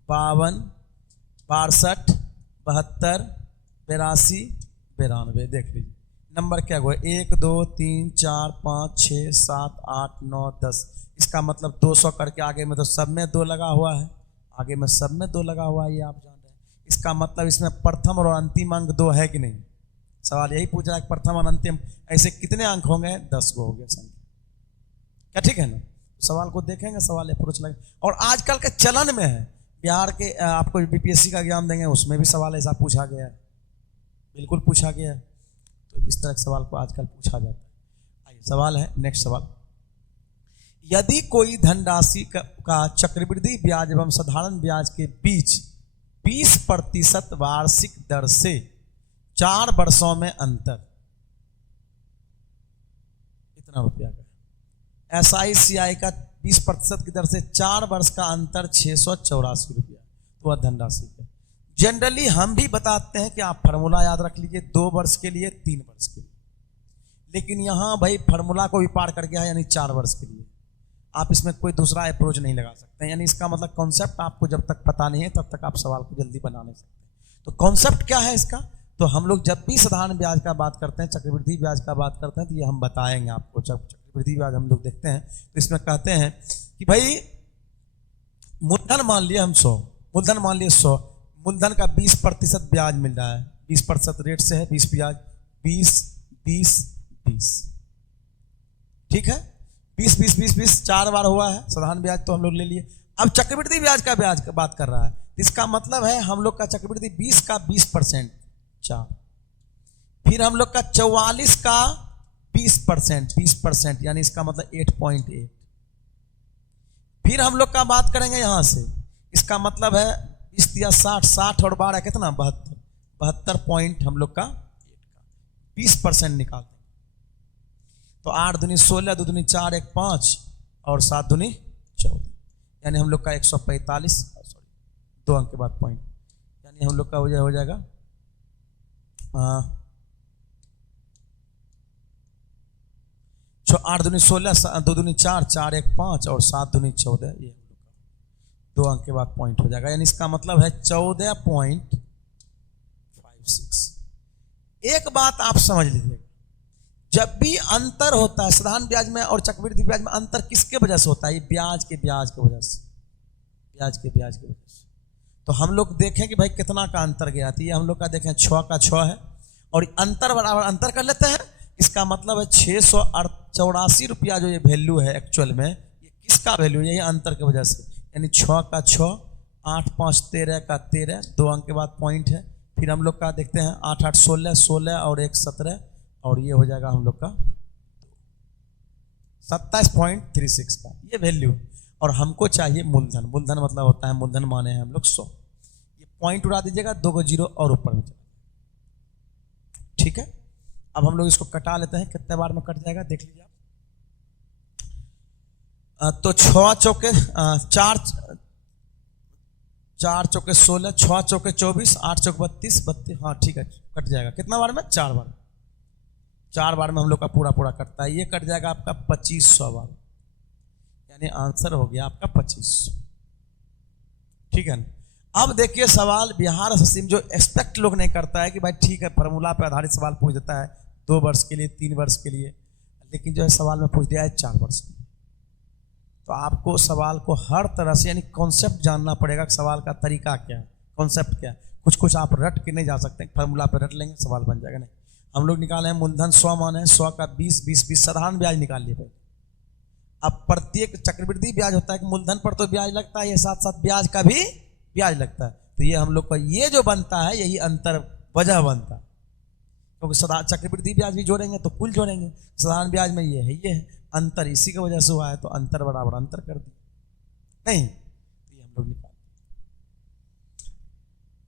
52, 62, 72, 82, 92। देख लीजिए नंबर क्या हुआ, 1, 2, 3, 4, 5, 6, 7, 8, 9, 10। इसका मतलब 200 करके आगे में तो सब में 2 लगा हुआ है, आगे में सब में 2 लगा हुआ है, ये आप जान रहे हैं। इसका मतलब इसमें प्रथम और अंतिम अंक 2 है कि नहीं। सवाल यही पूछ रहा है प्रथम और अंतिम ऐसे कितने अंक होंगे, 10 को हो गया संख्या, क्या ठीक है ना। सवाल को देखेंगे, सवाल अप्रोच लगे, और आजकल के चलन में है, बिहार के आपको बीपीएससी का एग्जाम देंगे उसमें भी सवाल ऐसा पूछा गया है, बिल्कुल पूछा गया है। तो इस तरह के सवाल को आजकल पूछा जाता है। आइए सवाल है, नेक्स्ट सवाल, यदि कोई धनराशि का चक्रवृद्धि ब्याज एवं साधारण ब्याज के बीच 20% वार्षिक दर से 4 वर्षों में अंतर, इतना रुपया का SICI का 20% की दर से 4 वर्ष का अंतर 684 रुपया, तो वह धनराशि है। जनरली हम भी बताते हैं कि आप फार्मूला याद रख लीजिए, 2 वर्ष के लिए, 3 वर्ष के लिए, लेकिन यहां भाई फार्मूला को भी पार कर गया है, यानी 4 वर्ष के लिए। आप इसमें कोई दूसरा अप्रोच नहीं लगा सकते, यानी इसका मतलब कॉन्सेप्ट आपको जब तक पता नहीं है तब तक आप सवाल को जल्दी बना नहीं सकते। तो कॉन्सेप्ट क्या है इसका, तो हम लोग जब भी साधारण ब्याज का बात करते हैं, चक्रवृद्धि ब्याज का बात करते हैं, तो ये हम बताएंगे आपको। जब चक्रवृद्धि ब्याज हम लोग देखते हैं तो इसमें कहते हैं कि भाई मूलधन मान लिया हम 100, मूलधन मान लिया 100, मूलधन का 20% ब्याज मिल रहा है, 20% रेट से है, 20 ब्याज, 20, 20, 20, ठीक है, 20 4 बार हुआ है। साधारण ब्याज तो हम लोग ले लिए। अब चक्रवृद्धि ब्याज का बात कर रहा है, इसका मतलब है हम लोग का चक्रवृद्धि 20 का 20% 4, फिर हम लोग का 44 का 20% यानी इसका मतलब 8.8। फिर हम लोग का बात करेंगे यहां से, इसका मतलब है 20 या 60 और 12 कितना 72 पॉइंट हम लोग का 20% निकालते हैं। तो 8 दूनी 16, 2 दूनी 4, 1 5 और 7 दूनी 14, यानी हम लोग का 145, सॉरी 2 अंक के बाद पॉइंट, यानी हम लोग का हो जाएगा 8 दूनी 16, 2 दूनी 4, 4 1 5 और 7 दूनी 14, ये 2 अंक के बाद पॉइंट हो जाएगा, यानी इसका मतलब है 14.56। एक बात आप समझ लीजिएगा, जब भी अंतर होता है साधारण ब्याज में और चक्रवृद्धि ब्याज में, अंतर किसके वजह से होता है? ब्याज के वजह से, ब्याज के वजह से। तो हम लोग देखें कि भाई कितना का अंतर गया था, ये हम लोग का देखें 6 का 6 है और अंतर बराबर अंतर कर लेते हैं। इसका मतलब है 684 रुपया जो ये वैल्यू है एक्चुअल में, ये किसका वैल्यू है? ये अंतर की वजह से, यानी 6 का 6, 8 5 13 का 13, 2 अंक के बाद पॉइंट है। फिर हम लोग का देखते हैं 8 8 16, 16 और 1 17 और ये हो जाएगा हम लोग का 27.36 का ये वैल्यू। और हमको चाहिए मूलधन, मूलधन मतलब होता है, मूलधन माने हैं हम लोग 100। ये पॉइंट उड़ा दीजिएगा, 2 को 0 और ऊपर में चला, ठीक है। अब हम लोग इसको कटा लेते हैं, कितने बार में कट जाएगा देख लीजिए आप। तो 6 चौके 4 चौके 16, 6 चौके 24, 8 चौके 32, हाँ ठीक है कट जाएगा। कितना बार में? 4 बार। 4 बार में हम लोग का पूरा कटता है, ये कट जाएगा आपका 2500 बार, यानी आंसर हो गया आपका 2500, ठीक है ना। अब देखिए सवाल बिहार एसएससी में जो एक्सपेक्ट लोग नहीं करता है कि भाई ठीक है फॉर्मूला पे आधारित सवाल पूछ देता है 2 वर्ष के लिए, 3 वर्ष के लिए, लेकिन जो है सवाल में पूछ दिया है 4 वर्ष के लिए। तो आपको सवाल को हर तरह से यानी कॉन्सेप्ट जानना पड़ेगा कि सवाल का तरीका क्या है, कॉन्सेप्ट क्या है। कुछ आप रट के नहीं जा सकते, फॉर्मूला पे रट लेंगे सवाल बन जाएगा, नहीं। हम लोग निकाले हैं मूलधन 100 माने 100 का 20 20 20 साधारण ब्याज निकाल लिए पहले। अब प्रत्येक चक्रवृद्धि ब्याज होता है कि मूलधन पर तो ब्याज लगता है, ये साथ साथ ब्याज का भी ब्याज लगता है। तो ये हम लोग का ये जो बनता है यही अंतर वजह बनता है, क्योंकि चक्रवृद्धि ब्याज भी जोड़ेंगे तो कुल जोड़ेंगे, साधारण ब्याज में ये है अंतर, इसी की वजह से हुआ है। तो अंतर बराबर अंतर कर दिए, नहीं तो ये हम लोग निकाल।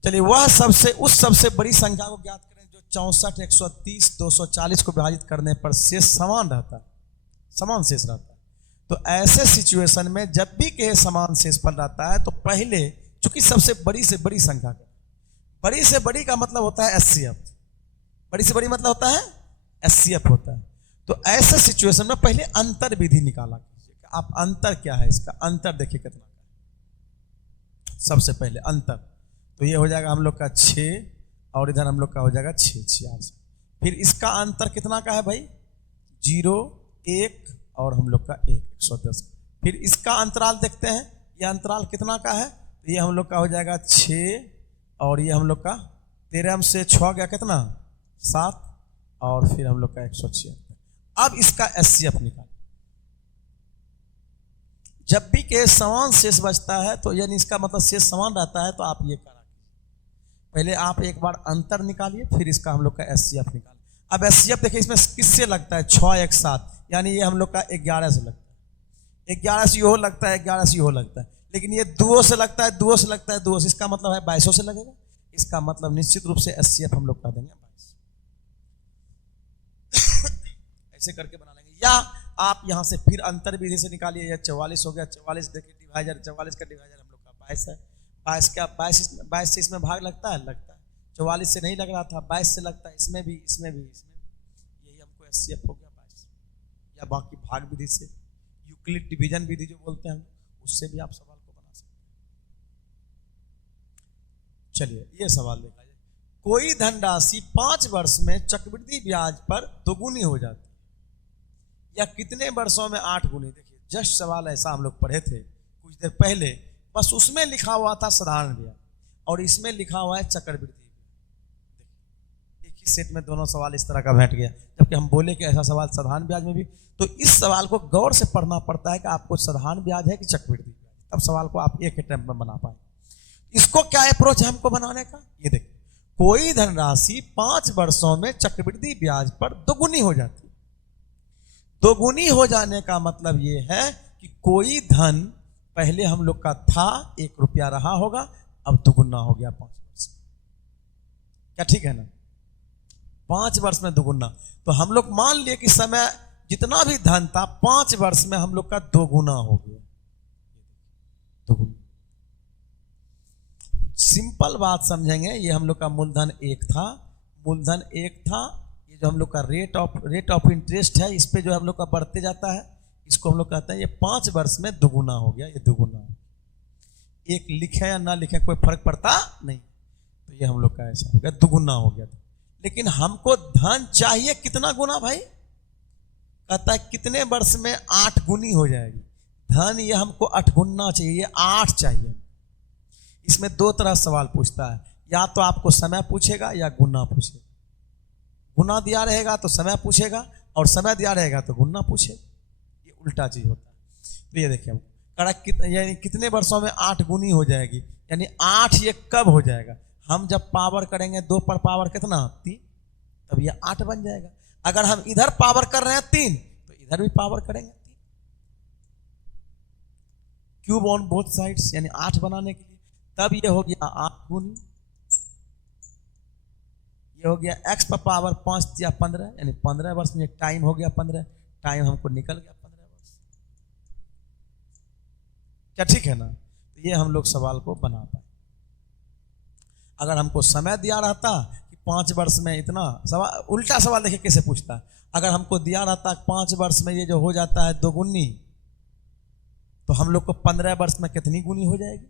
चलिए वह सबसे बड़ी संख्या को ज्ञात करें जो 64 130 240 को विभाजित करने पर शेष समान रहता है, समान शेष रहता है। तो ऐसे सिचुएशन में जब भी कहे समान शेष फल रहता है तो पहले चूंकि सबसे बड़ी से बड़ी संख्या का, बड़ी से बड़ी का मतलब होता है एचसीएफ, बड़ी से बड़ी मतलब होता है एचसीएफ होता है। तो ऐसे सिचुएशन में पहले अंतर विधि निकाला कीजिए। आप अंतर क्या है, इसका अंतर देखिए कितना का है। सबसे पहले अंतर तो ये हो जाएगा हम लोग का 6 और इधर हम लोग का हो जाएगा 6 86। फिर इसका अंतर कितना का है भाई? 0 1 और हम लोग का 1 110। फिर इसका अंतराल देखते हैं, ये अंतराल कितना का है? तो ये हम लोग का हो जाएगा 6 और ये हम लोग का 13 से 6 गया कितना 7 और फिर हम लोग का 176। अब इसका एचसीएफ निकाल। जब भी केस समान शेष बचता है तो यानी इसका मतलब शेष समान रहता है, तो आप ये करा पहले आप एक बार अंतर निकालिए, फिर इसका हम लोग का एचसीएफ निकालिए। अब एचसीएफ देखिए इसमें किससे लगता है? 6 1 7, यानी ये हम लोग का 11 से लगता है, 11 से यो लगता है, 11 से यो लगता है। लेकिन ये 2 से लगता है, 2 से लगता है, 2 से, इसका मतलब है 2200 से लगेगा। इसका मतलब निश्चित रूप से एचसीएफ हम लोग कर देंगे 22। ऐसे करके बना लेंगे। या आप यहां से फिर अंतर विधि से निकालिए, या 44 हो गया, 44 देखिए डिवाइजर, 44 का डिवाइजर हम लोग का 22 है। 22 से इसमें भाग लगता है, लगता है। 44 से नहीं लग रहा था, 22 से लगता है, इसमें भी, इसमें भी, इसमें भी। यही हमको एचसीएफ हो गया 22। या बाकी भाग विधि से, यूक्लिड डिवीजन विधि जो बोलते हैं, उससे भी आप सवाल को बना सकते हैं। चलिए ये सवाल देखा जाए। कोई धनराशि 5 वर्ष में चक्रवृद्धि ब्याज पर दोगुनी हो जाती है, या कितने वर्षों में 8 गुनी? देखिए जस्ट सवाल ऐसा हम लोग पढ़े थे कुछ देर पहले, बस उसमें लिखा हुआ था साधारण ब्याज और इसमें लिखा हुआ है चक्रवृद्धि ब्याज। एक ही सेट में दोनों सवाल इस तरह का बैठ गया, जबकि हम बोले कि ऐसा सवाल साधारण ब्याज में भी। तो इस सवाल को गौर से पढ़ना पड़ता है कि आपको साधारण ब्याज है कि चक्रवृद्धि ब्याज, तब सवाल को आप एक अटेम्प्ट में बना पाए। इसको क्या अप्रोच है हमको बनाने का? ये देखिए, कोई धनराशि 5 वर्षों में चक्रवृद्धि ब्याज पर दोगुनी हो जाती है। दोगुनी हो जाने का मतलब ये है कि कोई धन पहले हम लोग का था 1 रुपया रहा होगा, अब दोगुना हो गया 5 वर्ष में। क्या ठीक है ना? 5 वर्ष में दोगुना। तो हम लोग मान लिए कि समय जितना भी धन था 5 वर्ष में हम लोग का दोगुना हो गया। दोगुना। सिंपल बात समझेंगे, ये हम लोग का मूलधन 1 था, मूलधन 1 था, ये जो हम लोग का रेट ऑफ इंटरेस्ट है, इस पे जो हम लोग का बढ़ते जाता है, इसको हम लोग कहते हैं ये 5 वर्ष में दोगुना हो गया। ये दोगुना हो गया। एक लिखे या ना लिखे कोई फर्क पड़ता नहीं। तो ये हम लोग का ऐसा हो गया, दोगुना हो गया। लेकिन हमको धन चाहिए कितना गुना भाई? कहता है कितने वर्ष में 8 गुनी हो जाएगी धन। ये हमको 8 गुना चाहिए, 8 चाहिए। इसमें 2 तरह सवाल पूछता है, या तो आपको समय पूछेगा या गुना पूछेगा। गुना दिया रहेगा तो समय पूछेगा, और समय दिया रहेगा तो गुना पूछेगा। ये उल्टा चीज होता है। तो ये देखिए, यानी कितने वर्षों में 8 गुनी हो जाएगी, यानी 8 ये कब हो जाएगा? हम जब पावर करेंगे 2 पर पावर कितना 3, तब ये 8 बन जाएगा। अगर हम इधर पावर कर रहे हैं 3, तो इधर भी पावर करेंगे 3। क्यूब ऑन बोथ साइड्स, यानी 8 बनाने के लिए। तब ये हो गया 8 गुनी, ये हो गया x पर पावर 5 या 15, यानी 15 वर्ष में टाइम हो गया 15। टाइम हमको निकल गया 15 वर्ष। क्या ठीक है ना? तो ये हम लोग सवाल को बना पाए। अगर हमको समय दिया रहता कि 5 वर्ष में इतना, सवाल उल्टा सवाल देखिए कैसे पूछता है। अगर हमको दिया रहता 5 वर्ष में ये जो हो जाता है दोगुनी, तो हम लोग को 15 वर्ष में कितनी गुनी हो जाएगी?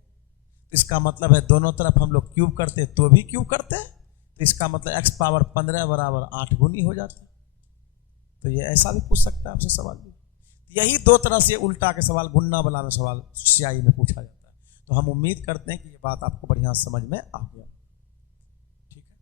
इसका मतलब है दोनों तरफ हम लोग क्यूब करते तो भी क्यूब करते, तो इसका मतलब x पावर 15 बराबर 8 गुनी हो जाता। तो ये ऐसा भी पूछ सकता है आपसे सवाल भी। यही 2 तरह से उल्टा के सवाल, गुन्ना वाला में सवाल CI में पूछा जाता है। तो हम उम्मीद करते हैं कि ये बात आपको बढ़िया समझ में आ गया। ठीक है,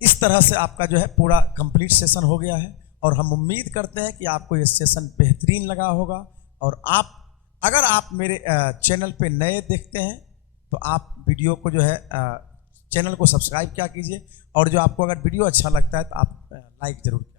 इस तरह से आपका जो है पूरा कंप्लीट सेशन हो गया है, और हम उम्मीद करते हैं कि आपको ये सेशन बेहतरीन लगा होगा। और आप अगर आप मेरे चैनल पे नए देखते हैं तो आप वीडियो को जो है चैनल को सब्सक्राइब क्या कीजिए, और जो आपको अगर वीडियो अच्छा लगता है तो आप लाइक जरूर कीजिए।